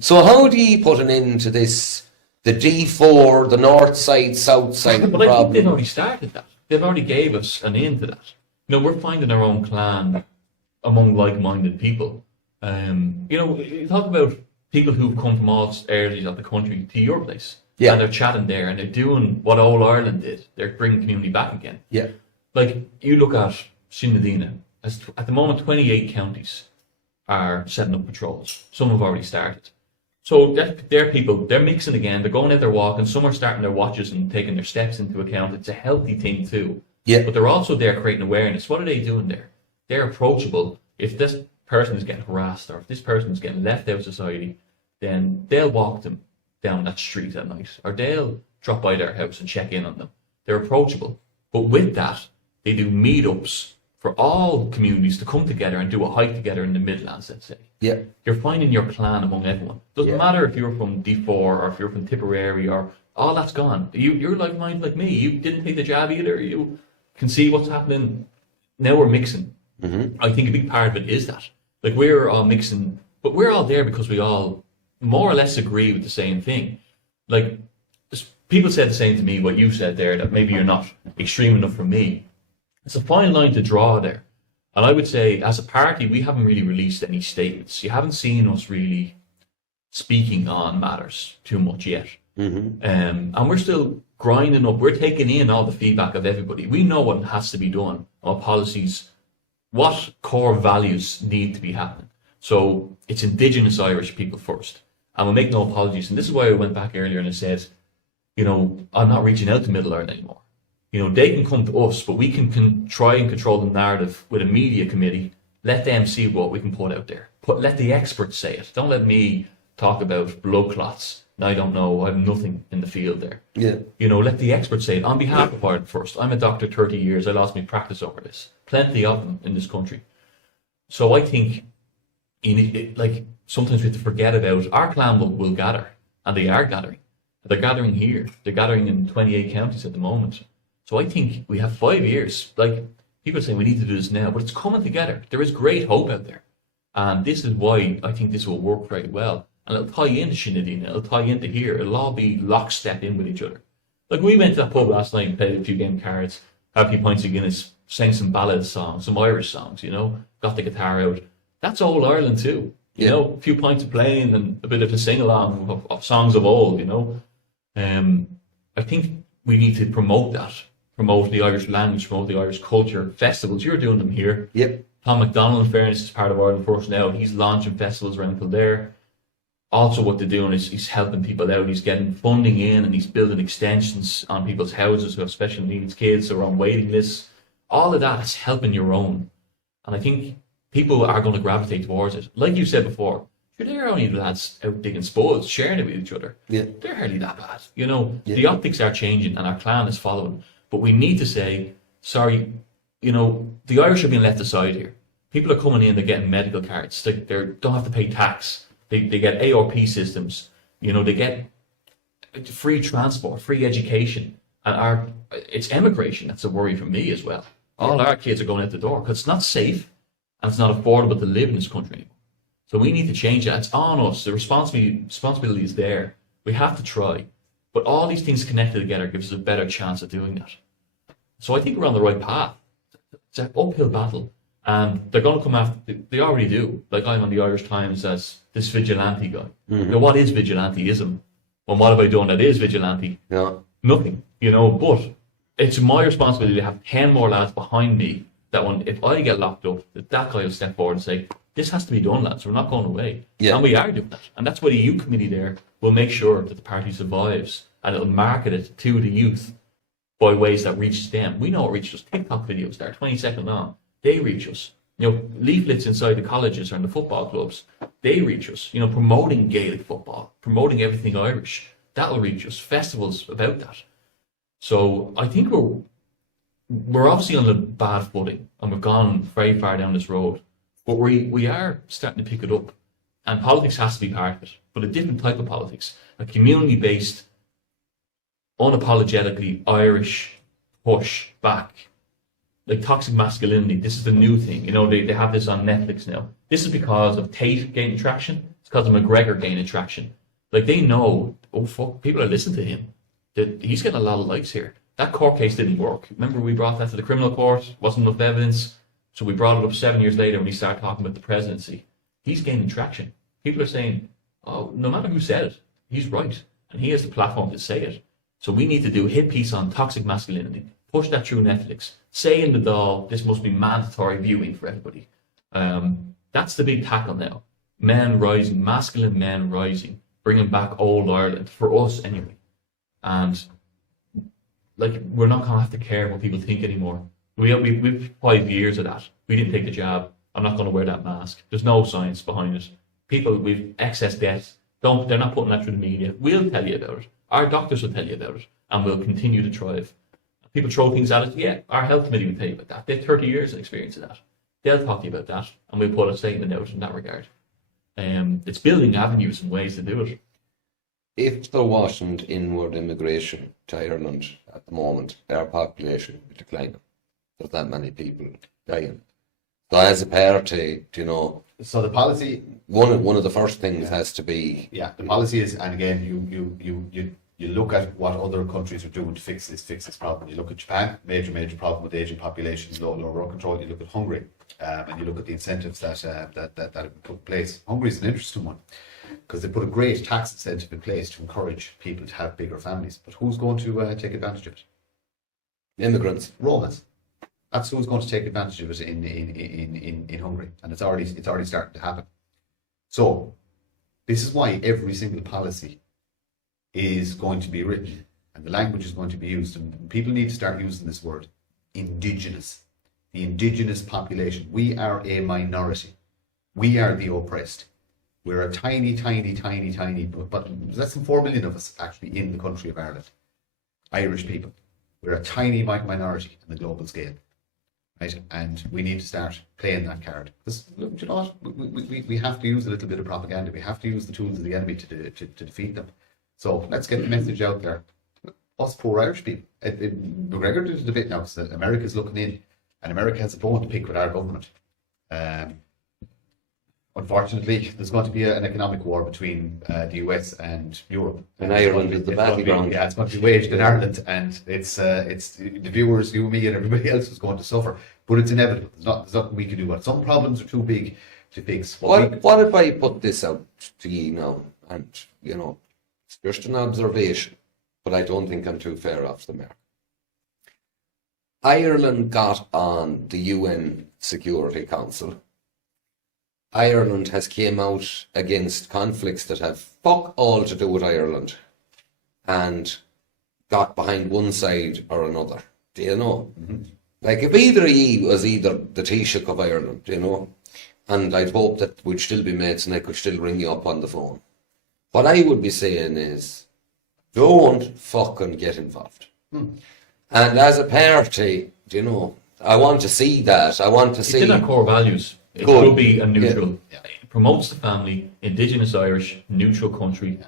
So how do you put an end to this, the D4, the north side, south side But I think problem? they've already started that. They've already gave us an end to that. You know, we're finding our own clan among like-minded people. You know, you talk about people who've come from all areas of the country to your place. Yeah. And they're chatting there and they're doing what Old Ireland did. They're bringing community back again. Yeah. Like, you look at Shinadina, at the moment 28 counties are setting up patrols. Some have already started. So they're people, they're mixing again, they're going out there walking, some are starting their watches and taking their steps into account. It's a healthy thing too. Yeah. But they're also there creating awareness. What are they doing there? They're approachable. If this person is getting harassed or if this person is getting left out of society, then they'll walk them down that street at night, or they'll drop by their house and check in on them. They're approachable. But with that, they do meetups for all communities to come together and do a hike together in the Midlands, let's say. Yeah. You're finding your clan among everyone. Doesn't matter if you're from D4 or if you're from Tipperary or all that's gone. You're like-minded like me. You didn't take the jab either. You can see what's happening. Now we're mixing. Mm-hmm. I think a big part of it is that. Like, we're all mixing, but we're all there because we all more or less agree with the same thing. Like, people said the same to me, what you said there, that maybe you're not extreme enough for me. It's a fine line to draw there. And I would say, as a party, we haven't really released any statements. You haven't seen us really speaking on matters too much yet. Mm-hmm. And we're still grinding up. We're taking in all the feedback of everybody. We know what has to be done, what policies, what core values need to be happening. So it's Indigenous Irish people first. And we'll make no apologies. And this is why I went back earlier and I said, you know, I'm not reaching out to Middle Ireland anymore. You know, they can come to us, but we can try and control the narrative with a media committee. Let them see what we can put out there. Let the experts say it. Don't let me talk about blood clots. I don't know. I have nothing in the field there. Yeah. You know, let the experts say it on behalf of Ireland first. I'm a doctor 30 years. I lost my practice over this. Plenty of them in this country. So I think, like, sometimes we have to forget about our clan will gather, and they are gathering. They're gathering here. They're gathering in 28 counties at the moment. So I think we have 5 years. Like, people say we need to do this now, but it's coming together. There is great hope out there. And this is why I think this will work very well. And it'll tie into Shinadina, it'll tie into here. It'll all be lockstep in with each other. Like, we went to that pub last night and played a few game cards, had a few pints of Guinness, sang some ballad songs, some Irish songs, you know, got the guitar out. That's old Ireland too. You know, a few pints of playing and a bit of a sing-along of songs of old, you know. I think we need to promote that. Promote the Irish language, promote the Irish culture, festivals. You're doing them here. Yep. Tom McDonald, in fairness, is part of Ireland First now. He's launching festivals around Kildare. Also, what they're doing is he's helping people out. He's getting funding in and he's building extensions on people's houses who have special needs, kids who are on waiting lists. All of that is helping your own. And I think people are going to gravitate towards it. Like you said before, they're only lads out digging spuds, sharing it with each other. Yeah. They're hardly that bad. You know, the optics are changing and our clan is following. But we need to say, sorry, you know, the Irish are being left aside here. People are coming in, they're getting medical cards. They don't have to pay tax. They get ARP systems. You know, they get free transport, free education. And it's emigration that's a worry for me as well. All our kids are going out the door because it's not safe and it's not affordable to live in this country anymore. So we need to change that. It's on us. The responsibility is there. We have to try. But all these things connected together gives us a better chance of doing that. So I think we're on the right path. It's an uphill battle. And they're going to come after, they already do. Like, I'm on the Irish Times as this vigilante guy. Mm-hmm. Now, what is vigilanteism? Well, what have I done that is vigilante? Yeah. Nothing, you know, but it's my responsibility to have 10 more lads behind me that if I get locked up, that guy will step forward and say, this has to be done, lads. We're not going away. Yeah. And we are doing that. And that's why the youth committee there will make sure that the party survives and it'll market it to the youth by ways that reaches them. We know it reaches us. TikTok videos, they're 20 seconds long. They reach us. You know, leaflets inside the colleges or in the football clubs, they reach us. You know, promoting Gaelic football, promoting everything Irish. that'll reach us. Festivals about that. So I think we're obviously on a bad footing, and we've gone very far down this road. But we are starting to pick it up, and politics has to be part of it, but a different type of politics, a community-based, unapologetically Irish push back. Like toxic masculinity, this is the new thing. You know, they have this on Netflix now. This is because of Tate gaining traction. It's because of McGregor gaining traction. Like they know, oh fuck, people are listening to him. That he's getting a lot of likes here. That court case didn't work. Remember we brought that to the criminal court? Wasn't enough evidence. So we brought it up 7 years later when we started talking about the presidency. He's gaining traction. People are saying, oh, no matter who said it, he's right. And he has the platform to say it. So we need to do a hit piece on toxic masculinity. Push that through Netflix. Say in the doll, this must be mandatory viewing for everybody. That's the big tackle now. Men rising, masculine men rising, bringing back old Ireland, for us anyway. And like, we're not going to have to care what people think anymore. We've 5 years of that. We didn't take the jab. I'm not going to wear that mask. There's no science behind it. People with excess debt, they're not putting that through the media. We'll tell you about it. Our doctors will tell you about it, and we'll continue to thrive. People throw things at it. Yeah, our health committee will tell you about that. They have 30 years of experience of that. They'll talk to you about that, and we'll put a statement out in that regard. It's building avenues and ways to do it. If there wasn't inward immigration to Ireland at the moment, our population would be declining. There's that many people dying. So as a party, you know, So the policy, one of the first things has to be, yeah, the policy is, and again, you look at what other countries are doing to fix this problem. You look at Japan, major problem with aging populations, lower work control. You look at Hungary, and you look at the incentives that have been put in place. Hungary is an interesting one because they put a great tax incentive in place to encourage people to have bigger families. But who's going to take advantage of it? immigrants. Romans. That's who's going to take advantage of it in Hungary, and it's already starting to happen. So this is why every single policy is going to be written, and the language is going to be used, and people need to start using this word, indigenous. The indigenous population. We are a minority. We are the oppressed. We're a tiny, but less than 4 million of us actually in the country of Ireland. Irish people. We're a tiny minority in the global scale. Right? And we need to start playing that card. Because, look, you know what? We have to use a little bit of propaganda. We have to use the tools of the enemy to defeat them. So let's get the message out there. Us poor Irish people. McGregor did it a bit now because America's looking in, and America has a bone to pick with our government. Unfortunately, there's going to be an economic war between the US and Europe. And Ireland is the battleground. Yeah, it's going to be waged in Ireland, and it's the viewers, you, me, and everybody else is going to suffer. But it's inevitable. There's nothing we can do about it. Some problems are too big to fix. What if I put this out to you now, and you know, it's just an observation, but I don't think I'm too far off the mark. Ireland got on the UN Security Council. Ireland has came out against conflicts that have fuck all to do with Ireland and got behind one side or another. Do you know? Mm-hmm. Like if either of you was either the Taoiseach of Ireland, you know, and I'd hope that we'd still be mates and I could still ring you up on the phone. What I would be saying is, don't fucking get involved. And as a party, you know, I want to see that. I want to see... It's in our core values. It should be a neutral. Yeah. It promotes the family, indigenous Irish, neutral country,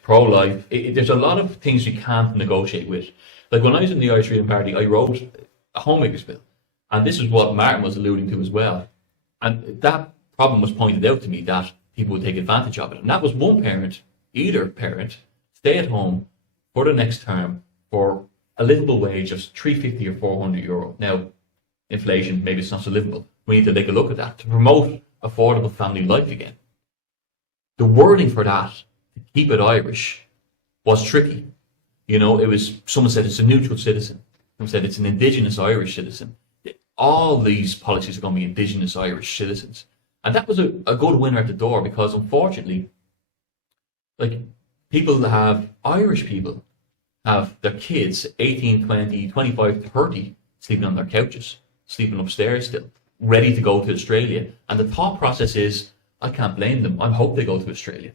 pro-life. There's a lot of things you can't negotiate with. Like when I was in the Irish Freedom Party, I wrote a homemakers bill. And this is what Martin was alluding to as well. And that problem was pointed out to me that people would take advantage of it. And that was one parent, either parent, stay at home for the next term for a livable wage of €350 or €400. Now, inflation, maybe it's not so livable. We need to take a look at that to promote affordable family life again. The wording for that, to keep it Irish, was tricky. You know, it was, someone said it's a neutral citizen. Someone said it's an indigenous Irish citizen. All these policies are going to be indigenous Irish citizens. And that was a good winner at the door because unfortunately, like Irish people have their kids 18, 20, 25, 30 sleeping on their couches, sleeping upstairs still, ready to go to Australia. And the thought process is, I can't blame them. I hope they go to Australia.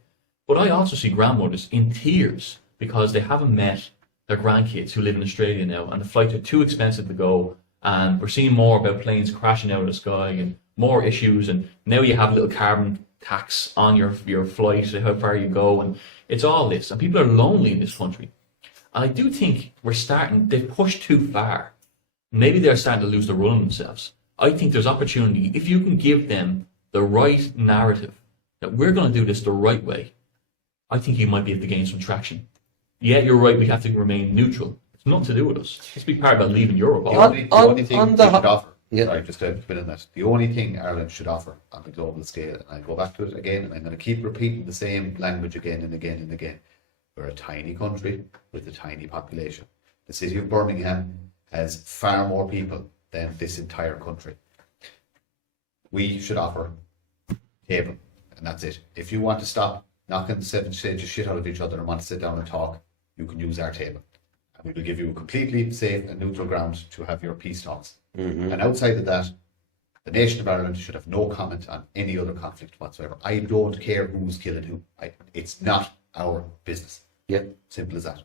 But I also see grandmothers in tears because they haven't met their grandkids who live in Australia now, and the flights are too expensive to go, and we're seeing more about planes crashing out of the sky and more issues, and now you have a little carbon tax on your flight, how far you go, and it's all this, and people are lonely in this country. And I do think they've pushed too far. Maybe they're starting to lose the run on themselves. I think there's opportunity, if you can give them the right narrative, that we're going to do this the right way, I think you might be able to gain some traction. Yeah, you're right, we have to remain neutral. It's nothing to do with us. Let's be part about leaving Europe. The only thing we should offer, sorry, just to put in that, the only thing Ireland should offer on the global scale, and I go back to it again, and I'm going to keep repeating the same language again and again and again. We're a tiny country with a tiny population. The city of Birmingham has far more people than this entire country. We should offer table, and that's it. If you want to stop knocking 7 stages of shit out of each other and want to sit down and talk, you can use our table. And we will give you a completely safe and neutral ground to have your peace talks. Mm-hmm. And outside of that, the nation of Ireland should have no comment on any other conflict whatsoever. I don't care who's killing who. It's not our business. Yeah. Simple as that.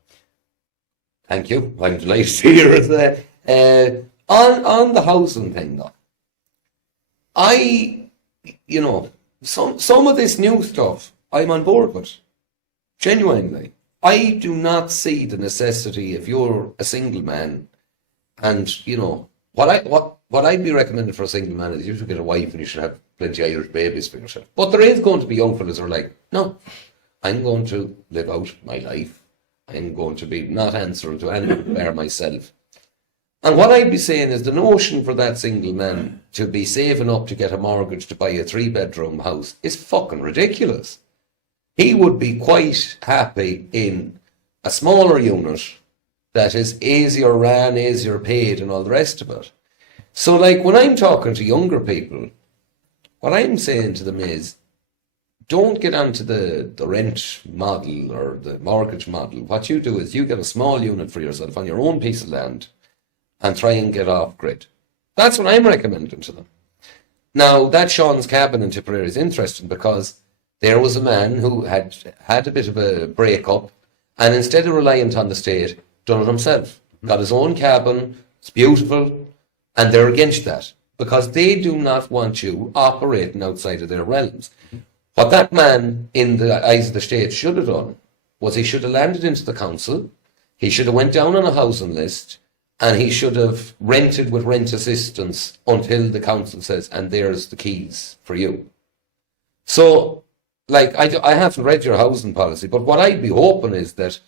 Thank you. I'm delighted to hear it. On the housing thing, though, some of this new stuff I'm on board with. Genuinely. I do not see the necessity if you're a single man, and what I'd be recommending for a single man is you should get a wife and you should have plenty of Irish babies for yourself. But there is going to be young fellas who are like, no, I'm going to live out my life. I'm going to be not answering to anyone but myself. And what I'd be saying is the notion for that single man to be saving up to get a mortgage to buy a 3-bedroom house is fucking ridiculous. He would be quite happy in a smaller unit that is easier ran, easier paid, and all the rest of it. So, when I'm talking to younger people, what I'm saying to them is, don't get onto the rent model or the mortgage model. What you do is you get a small unit for yourself on your own piece of land and try and get off grid. That's what I'm recommending to them. Now, that Sean's cabin in Tipperary is interesting because there was a man who had a bit of a break-up, and instead of reliant on the state, done it himself. Got his own cabin, it's beautiful, and they're against that because they do not want you operating outside of their realms. What that man, in the eyes of the state, should have done was he should have landed into the council, he should have went down on a housing list, and he should have rented with rent assistance until the council says, and there's the keys for you. So, I haven't read your housing policy, but what I'd be hoping is that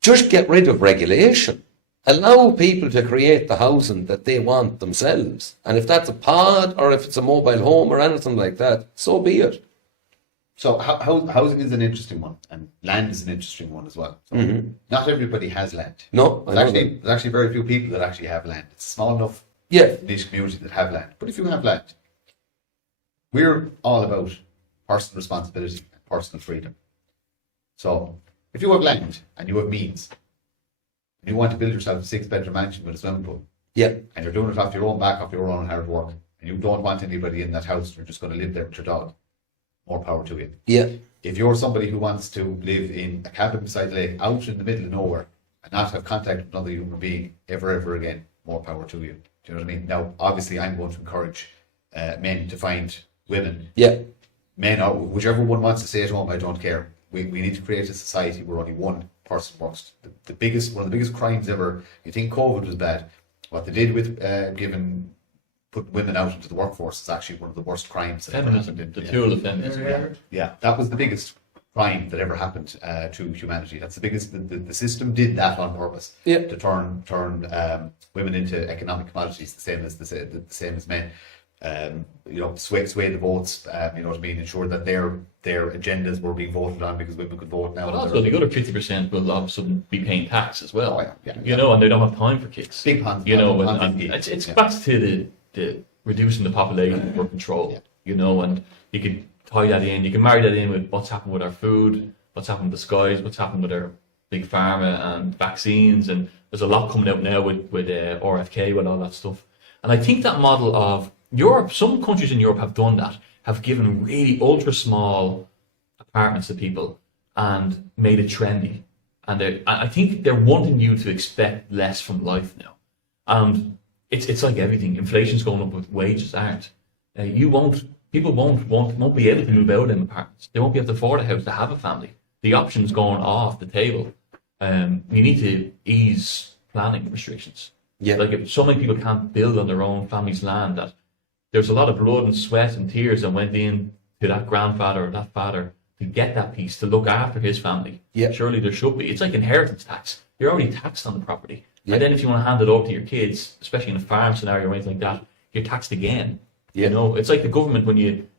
just get rid of regulation. Allow people to create the housing that they want themselves. And if that's a pod or if it's a mobile home or anything like that, so be it. So housing is an interesting one, and land is an interesting one as well. So not everybody has land. No, there's actually very few people that actually have land. It's a small enough niche community that have land. But if you have land, we're all about personal responsibility and personal freedom. So if you have land and you have means, and you want to build yourself a 6-bedroom mansion with a swimming pool, and you're doing it off your own back, off your own hard work, and you don't want anybody in that house, you're just going to live there with your dog, more power to you. Yeah. If you're somebody who wants to live in a cabin beside the lake, out in the middle of nowhere, and not have contact with another human being ever again, more power to you. Do you know what I mean? Now, obviously, I'm going to encourage men to find women. Yeah. Men, or whichever one wants to stay at home, I don't care. We need to create a society where only one person works. One of the biggest crimes ever. You think COVID was bad? What they did with putting women out into the workforce is actually one of the worst crimes that ever happened. The tool of feminism. Yeah, that was the biggest crime that ever happened to humanity. That's the biggest. The system did that on purpose to turn women into economic commodities, the same as men. Sway the votes. You know what I mean? Ensure that their agendas were being voted on because women could vote now. But also, the other 50% will obviously be paying tax as well. Oh, yeah. And they don't have time for kids. Big ponds. It's back to the reducing the population for control. And you could tie that in. You can marry that in with what's happened with our food, what's happened with the skies, what's happened with our big pharma and vaccines, and there's a lot coming out now with RFK, with all that stuff. And I think that model of Europe, some countries in Europe have done that, have given really ultra small apartments to people and made it trendy. and I think they're wanting you to expect less from life now. And it's like everything. Inflation's going up, with wages aren't. People won't be able to move out in apartments. They won't be able to afford a house to have a family. The option's going off the table. You need to ease planning restrictions. Yeah. Like if so many people can't build on their own family's land, that there's a lot of blood and sweat and tears that went in to that grandfather or that father to get that piece, to look after his family. Yeah. Surely there should be. It's like inheritance tax. You're already taxed on the property. Yeah. And then if you want to hand it over to your kids, especially in a farm scenario or anything like that, you're taxed again. Yeah. You know, it's like the government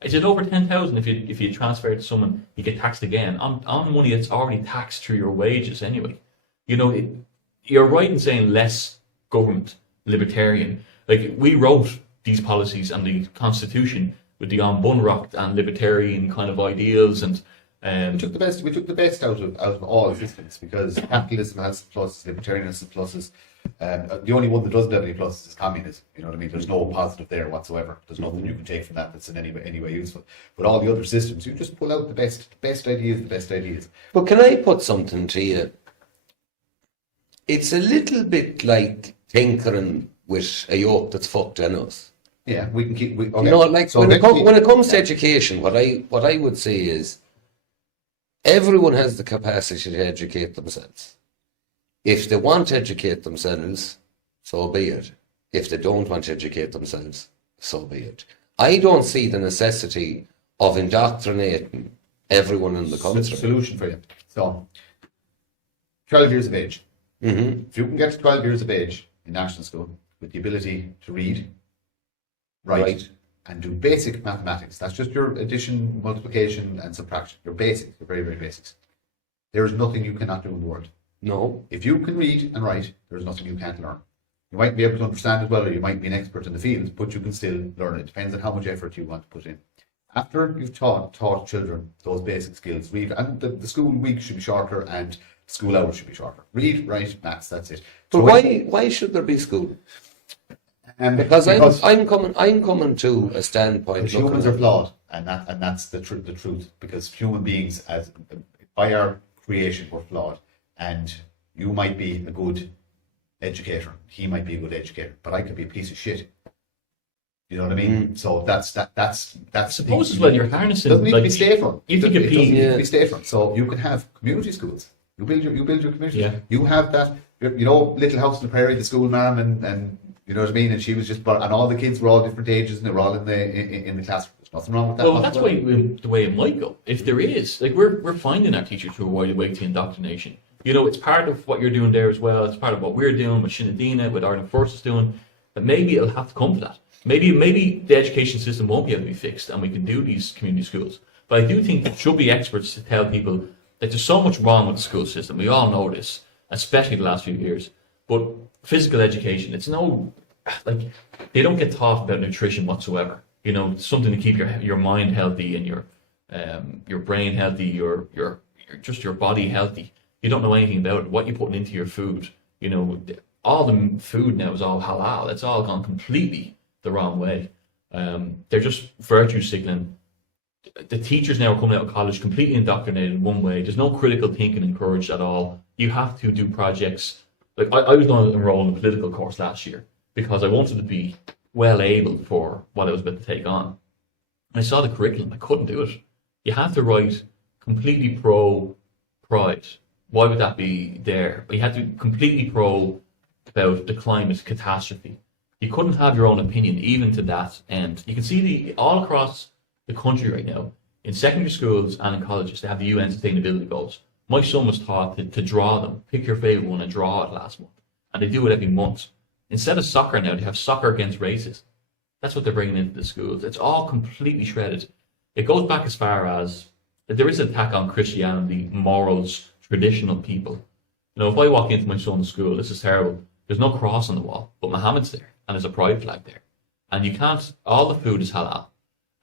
is it over 10,000 if you transfer it to someone, you get taxed again on money that's already taxed through your wages anyway. You know, you're right in saying less government, libertarian. Like we wrote these policies and the constitution with the Bunrock and libertarian kind of ideals, and We took the best out of all systems, because capitalism has pluses, libertarianism has pluses. The only one that doesn't have any pluses is communism. You know what I mean? There's no positive there whatsoever. There's nothing you can take from that that's in any way useful. But all the other systems, you just pull out the best ideas. But can I put something to you? It's a little bit like tinkering with a yoke that's fucked in us. Yeah, we can keep. Okay. You know, like So when it comes to yeah. education, what I would say is everyone has the capacity to educate themselves. If they want to educate themselves, so be it. If they don't want to educate themselves, so be it. I don't see the necessity of indoctrinating everyone in the country. Solution for you. So, 12 years of age. Mm-hmm. If you can get to 12 years of age in national school with the ability to read, write, Right. and do basic mathematics, that's just your addition, multiplication, and subtraction. Your basics, your very, very basics. There is nothing you cannot do in the world. No. If you can read and write, there is nothing you can't learn. You might be able to understand as well, or you might be an expert in the field, but you can still learn it. Depends on how much effort you want to put in. After you've taught children those basic skills, read, and the school week should be shorter and school hours should be shorter. Read, write, maths, that's it. But So why should there be school? because I'm coming to a standpoint. humans are flawed, and that's the truth. Because human beings, as by our creation, we're flawed, and you might be a good educator, he might be a good educator, but I could be a piece of shit. You know what I mean? So that's. I suppose as well you're harnessing. Doesn't need like, to be state-run. You think It of doesn't need people. to be state-run. So you can have community schools. You build your community. Yeah. You have that. You know, Little House on the Prairie, the school ma'am, and you know what I mean. And she was just, and all the kids were all different ages, and they were all in the classroom. There's nothing wrong with that. Well, that's the way it might go. If there is, like we're finding our teachers who are wide awake to indoctrination. You know, it's part of what you're doing there as well. It's part of what we're doing with Shinadina, with Ireland First is doing. But maybe it'll have to come to that. Maybe the education system won't be able to be fixed, and we can do these community schools. But I do think there should be experts to tell people that there's so much wrong with the school system. We all know this, especially the last few years. But physical education, it's no, like, they don't get taught about nutrition whatsoever. You know, something to keep your mind healthy and your brain healthy, your body healthy. You don't know anything about what you're putting into your food. You know, all the food now is all halal. It's all gone completely the wrong way. They're just virtue signaling. The teachers now are coming out of college completely indoctrinated in one way. There's no critical thinking encouraged at all. You have to do projects. Like I was going to enroll in a political course last year because I wanted to be well able for what I was about to take on. And I saw the curriculum. I couldn't do it. You have to write completely pro pride. Why would that be there? But you had to be completely pro about the climate catastrophe. You couldn't have your own opinion, even to that end. You can see all across the country right now, in secondary schools and in colleges, they have the UN sustainability goals. My son was taught to draw them. Pick your favourite one and draw it last month. And they do it every month. Instead of soccer now, they have soccer against racism. That's what they're bringing into the schools. It's all completely shredded. It goes back as far as there is an attack on Christianity, morals, traditional people. You know, if I walk into my son's school, this is terrible. There's no cross on the wall, but Muhammad's there, and there's a pride flag there. And you can't, all the food is halal.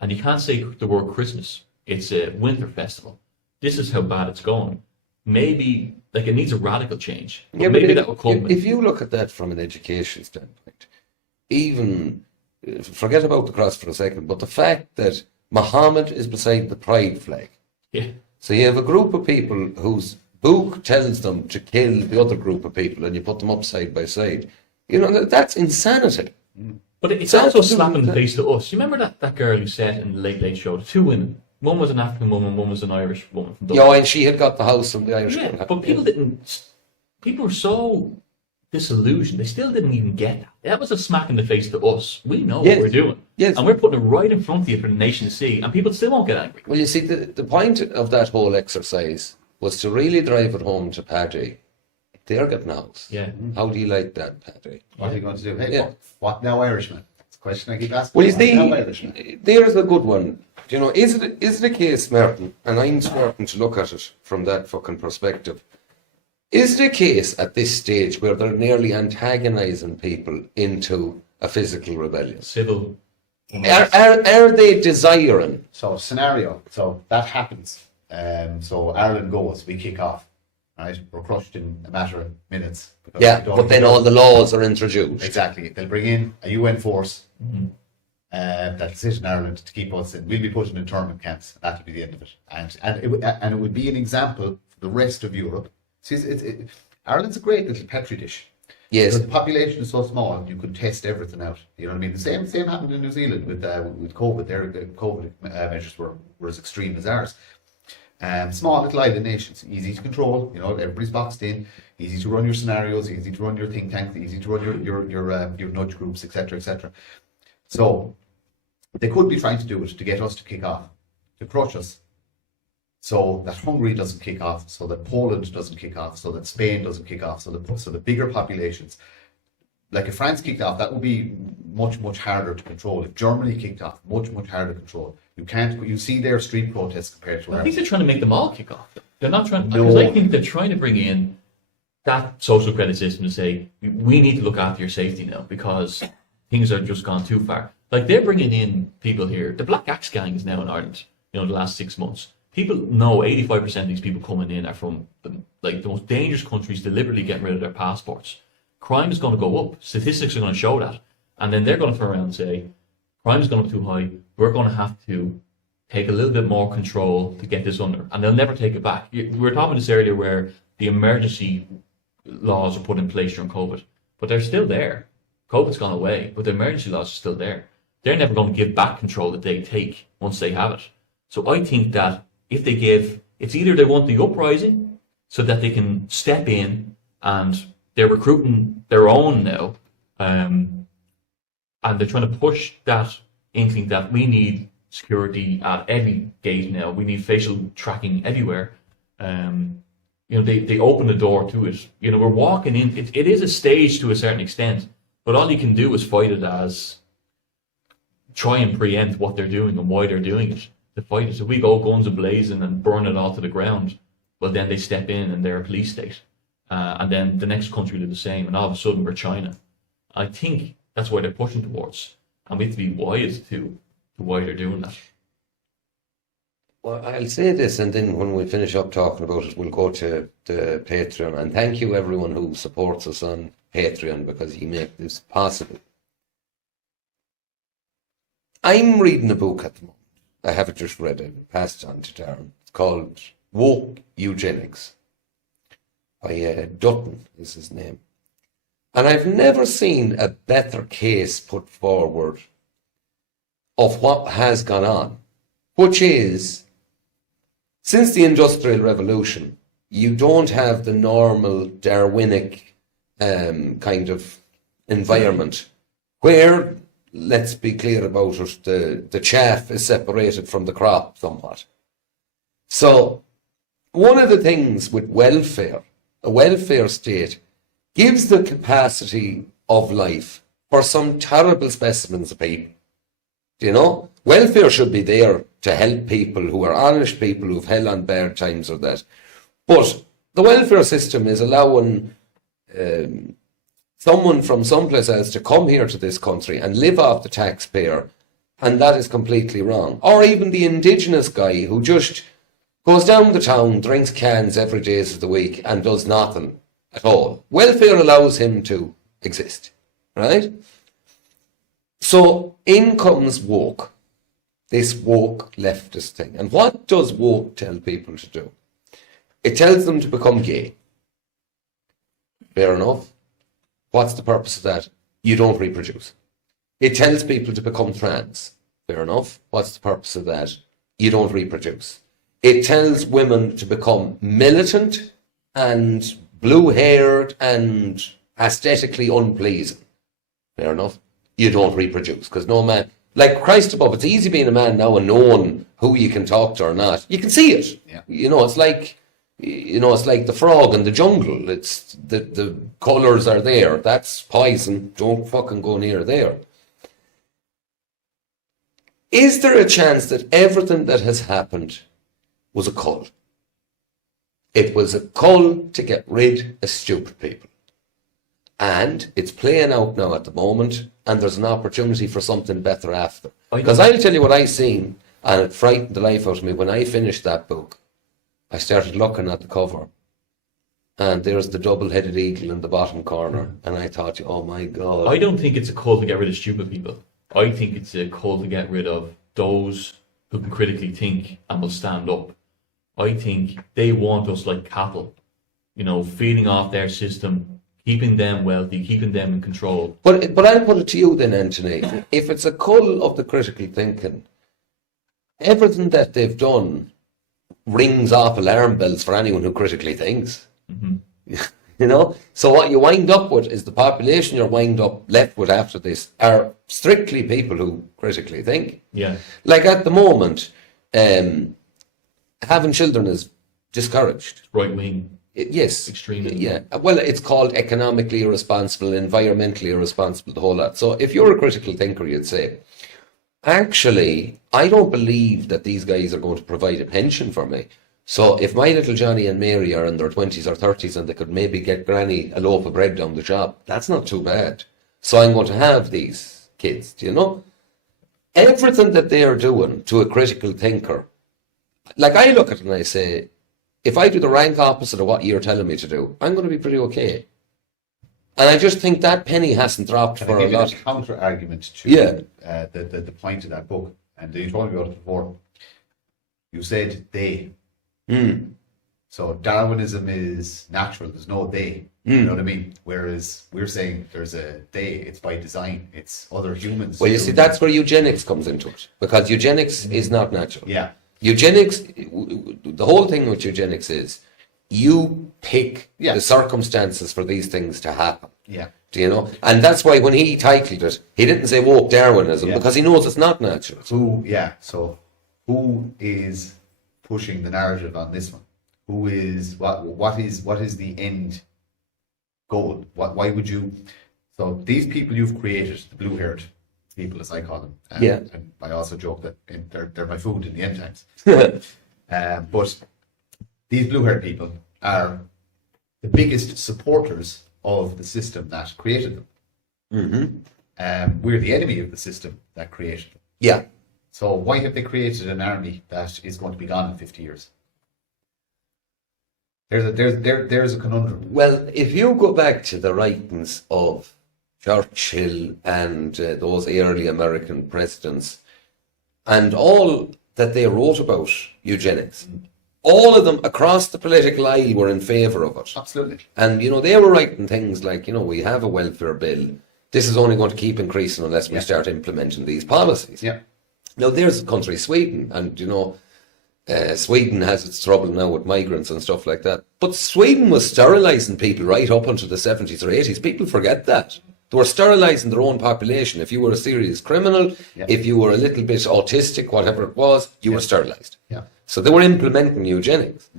And you can't say the word Christmas. It's a winter festival. This is how bad it's going. Maybe, like, it needs a radical change. Yeah, maybe but that will come. if you look at that from an education standpoint, even forget about the cross for a second, but the fact that Muhammad is beside the pride flag. Yeah. So you have a group of people whose book tells them to kill the other group of people and you put them up side by side. You know, that's insanity. But it's also a slap in the face to us. You remember that girl who said in the Late Late Show, the two women, one was an African woman, one was an Irish woman from Dublin. Yeah, and she had got the house from the Irish Yeah, woman. but people were so disillusioned, they still didn't even get that. That was a smack in the face to us. We know Yes. what we're doing. Yes. And we're putting it right in front of you for the nation to see, and people still won't get angry. Well, you see, the point of that whole exercise was to really drive it home to Paddy. They're getting a house. Yeah. How do you like that, Paddy? What are you going to do? Hey, Yeah. what now, Irishman? That's a question I keep asking. Well, you What now, see, Irishman? there's a good one. You know, is it a case, Martin, and I'm starting to look at it from that fucking perspective, is it a case at this stage where they're nearly antagonising people into a physical rebellion? Civil. Are they desiring? So scenario. So that happens. So Ireland goes. We kick off. Right. We're crushed in a matter of minutes. because Yeah, we don't- but then all the laws are introduced. Exactly. They'll bring in a UN force that'll sit in Ireland to keep us in. We'll be put in internment camps. That'll be the end of it. And it would be an example for the rest of Europe. See, Ireland's a great little petri dish. Yes. Because the population is so small, you could test everything out. You know what I mean? The same happened in New Zealand with COVID. Their COVID measures were as extreme as ours. Small little island nations, easy to control. You know, everybody's boxed in. Easy to run your scenarios. Easy to run your think tanks. Easy to run your nudge groups, etc., etc. So they could be trying to do it to get us to kick off, to crush us, so that Hungary doesn't kick off, so that Poland doesn't kick off, so that Spain doesn't kick off, so the bigger populations. Like if France kicked off, that would be much harder to control. If Germany kicked off, much harder to control. You see their street protests compared to I ours. think they're trying to make them all kick off. They're not trying, No. because I think they're trying to bring in that social credit system to say, we need to look after your safety now because things are just gone too far. Like they're bringing in people here. The Black Axe gang is now in Ireland, you know, the last 6 months. People know 85% of these people coming in are from the most dangerous countries, deliberately getting rid of their passports. Crime is going to go up. Statistics are going to show that. And then they're going to turn around and say, crime is going to be too high. We're going to have to take a little bit more control to get this under. And they'll never take it back. We were talking this earlier where the emergency laws are put in place during COVID, but they're still there. COVID's gone away, but the emergency laws are still there. They're never going to give back control that they take once they have it. So I think that if they give, it's either they want the uprising so that they can step in and they're recruiting their own now, and they're trying to push that inkling that we need security at every gate now. We need facial tracking everywhere. You know, they open the door to it. You know, we're walking in. It is a stage to a certain extent, but all you can do is fight it as try and preempt what they're doing and why they're doing it. To fight it. If we go guns a-blazing and burn it all to the ground, well, then they step in and they're a police state. And then the next country do the same, and all of a sudden we're China. I think that's why they're pushing towards. And we have to be wise to why they're doing that. Well, I'll say this, and then when we finish up talking about it, we'll go to the Patreon. And thank you everyone who supports us on Patreon, because you make this possible. I'm reading a book at the moment. I haven't just read it, passed on to Darren. It's called Woke Eugenics by Dutton is his name. And I've never seen a better case put forward of what has gone on, which is, since the Industrial Revolution, you don't have the normal Darwinic kind of environment where, let's be clear about it, the chaff is separated from the crop somewhat. So one of the things with welfare, a welfare state gives the capacity of life for some terrible specimens of people. You know, welfare should be there to help people who are honest people who've held on bad times or that. But the welfare system is allowing someone from someplace else to come here to this country and live off the taxpayer, and that is completely wrong. Or even the indigenous guy who just goes down the town, drinks cans every day of the week and does nothing at all. Welfare allows him to exist, right? So in comes woke, this woke leftist thing. And what does woke tell people to do? It tells them to become gay. Fair enough. What's the purpose of that? You don't reproduce. It tells people to become trans. Fair enough. What's the purpose of that? You don't reproduce. It tells women to become militant and blue-haired and aesthetically unpleasing. Fair enough. You don't reproduce, because no man... Like Christ above, it's easy being a man now and knowing who you can talk to or not. You can see it. Yeah. It's like the frog in the jungle. It's the colours are there. That's poison. Don't fucking go near there. Is there a chance that everything that has happened was a cull? It was a cull to get rid of stupid people. And it's playing out now at the moment, and there's an opportunity for something better after. Because I'll tell you what I seen, and it frightened the life out of me. When I finished that book, I started looking at the cover, and there's the double-headed eagle in the bottom corner, and I thought, oh my God. I don't think it's a call to get rid of stupid people. I think it's a call to get rid of those who can critically think and will stand up. I think they want us like cattle, feeding off their system, keeping them wealthy, keeping them in control. But I'll put it to you then, Anthony. If it's a cull of the critical thinking, everything that they've done rings off alarm bells for anyone who critically thinks. Mm-hmm. So what you wind up with is the population you're left with after this are strictly people who critically think. Yeah. Like at the moment, having children is discouraged. Right wing. Yes. Extremely. Yeah. Well, it's called economically irresponsible, environmentally irresponsible, the whole lot. So if you're a critical thinker, you'd say, actually, I don't believe that these guys are going to provide a pension for me. So if my little Johnny and Mary are in their 20s or 30s and they could maybe get Granny a loaf of bread down the job, that's not too bad. So I'm going to have these kids, Everything that they are doing to a critical thinker, like I look at it and I say, if I do the rank opposite of what you're telling me to do, I'm going to be pretty okay. And I just think that penny hasn't dropped for a lot. A counter argument to the point of that book, and you told me about it before. You said they. So Darwinism is natural. There's no they. You know what I mean? Whereas we're saying there's a they. It's by design. It's other humans. Well, you see, that's where eugenics comes into it, because eugenics is not natural. Yeah. Eugenics, the whole thing with eugenics is you pick the circumstances for these things to happen. Yeah. Do you know? And that's why when he titled it, he didn't say woke Darwinism, because he knows it's not natural. So who is pushing the narrative on this one? Who is what is the end goal? Why would you? So these people you've created, the blue-haired people, as I call them. And I also joke that they're my food in the end times. But these blue-haired people are the biggest supporters of the system that created them. Mm-hmm. We're the enemy of the system that created them. Yeah. So why have they created an army that is going to be gone in 50 years? There's a conundrum. Well, if you go back to the writings of Churchill and those early American presidents, and all that they wrote about eugenics, all of them across the political aisle were in favour of it. Absolutely. And, they were writing things like, we have a welfare bill. This is only going to keep increasing unless we start implementing these policies. Yeah. Now, there's a country, Sweden, and, Sweden has its trouble now with migrants and stuff like that. But Sweden was sterilising people right up until the 70s or 80s. People forget that. They were sterilising their own population. If you were a serious criminal, if you were a little bit autistic, whatever it was, you were sterilised. Yeah. So they were implementing eugenics.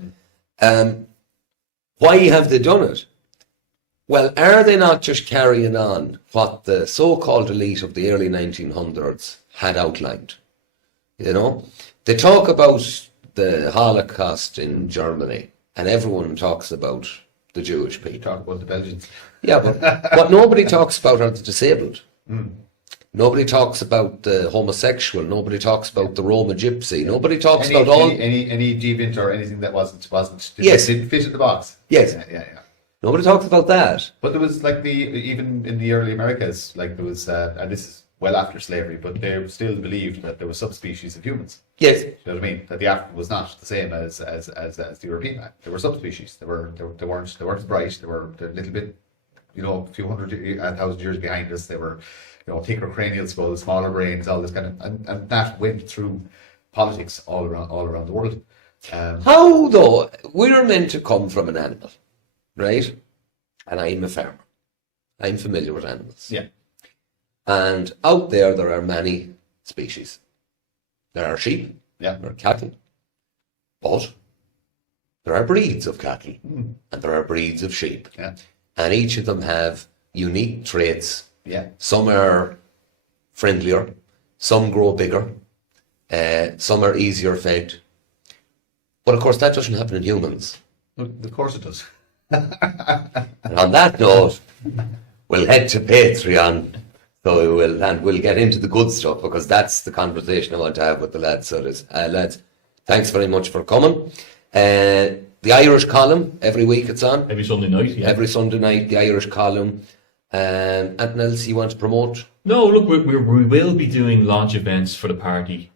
Why have they done it? Well, are they not just carrying on what the so-called elite of the early 1900s had outlined? They talk about the Holocaust in Germany, and everyone talks about the Jewish people. Talk about the Belgians. Yeah, but what nobody talks about are the disabled. Nobody talks about the homosexual. Nobody talks about the Roma gypsy. Nobody talks about all any deviant or anything that didn't fit in the box. Yes. Yeah. Nobody talks about that. But there was even in the early Americas, there was and this is well after slavery, but they still believed that there was subspecies of humans. Yes. You know what I mean? That the African was not the same as the European man. There were subspecies. They weren't as bright. They were a little bit, you know, a few hundred, 1,000 years behind us. They were, you know, thicker cranial skulls, smaller brains, all this kind of, and that went through politics all around the world. How though? We're meant to come from an animal, right? And I'm a farmer. I'm familiar with animals. Yeah. And out there are many species. There are sheep. Yeah. There are cattle. But there are breeds of cattle. And there are breeds of sheep. Yeah. And each of them have unique traits. Yeah. Some are friendlier. Some grow bigger. Some are easier fed. But of course that doesn't happen in humans. Of course it does. And on that note, we'll head to Patreon. So we'll get into the good stuff, because that's the conversation I want to have with the lads. So lads, thanks very much for coming. The Irish column, every week it's on. Every Sunday night, yeah. Every Sunday night, the Irish column. Anything else you want to promote? No, look, we will be doing launch events for the party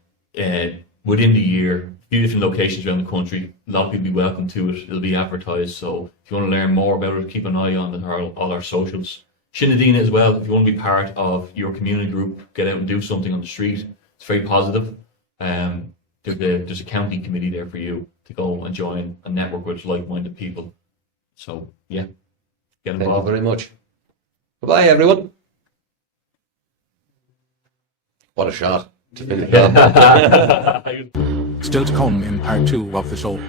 within the year. A few different locations around the country. A lot of people will be welcome to it. It'll be advertised. So if you want to learn more about it, keep an eye on all our socials. Shinadina as well, if you want to be part of your community group, get out and do something on the street. It's very positive. There's a county committee there for you to go and join and network with like-minded people. So, yeah, get involved. Thank you very much. Goodbye, everyone. What a shot. Still to come in part 2 of the show.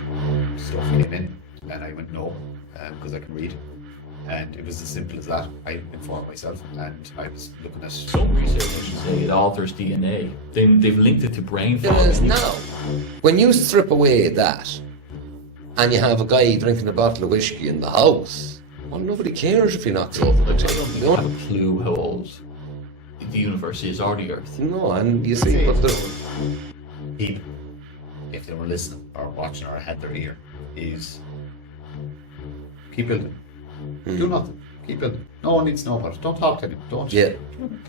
Stuff came in, and I went no, because I can read. And it was as simple as that. I informed myself, and I was looking at Some research, I should say, it alters DNA. They've linked it to brain fog. Yes, now, when you strip away that, and you have a guy drinking a bottle of whiskey in the house, well, nobody cares if he knocks over the I table. don't think I have a clue how old the universe is or the Earth. No, and you see, but the, people, if they were listening or watching or had their ear, is keep building. Do nothing. Keep building. No one needs to know about it. Don't talk to anyone. Don't. Yeah.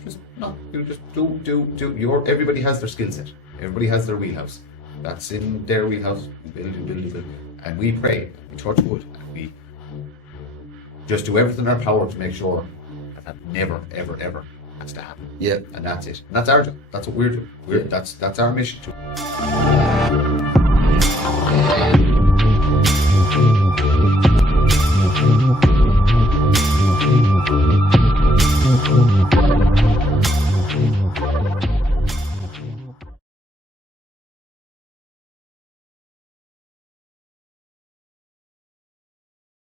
Just no. You just do. Everybody has their skill set. Everybody has their wheelhouse. That's in their wheelhouse. You build. And we pray. We touch wood. And we just do everything in our power to make sure that never, ever, ever has to happen. yeah. And that's it. And that's our job. That's what we're doing. That's our mission.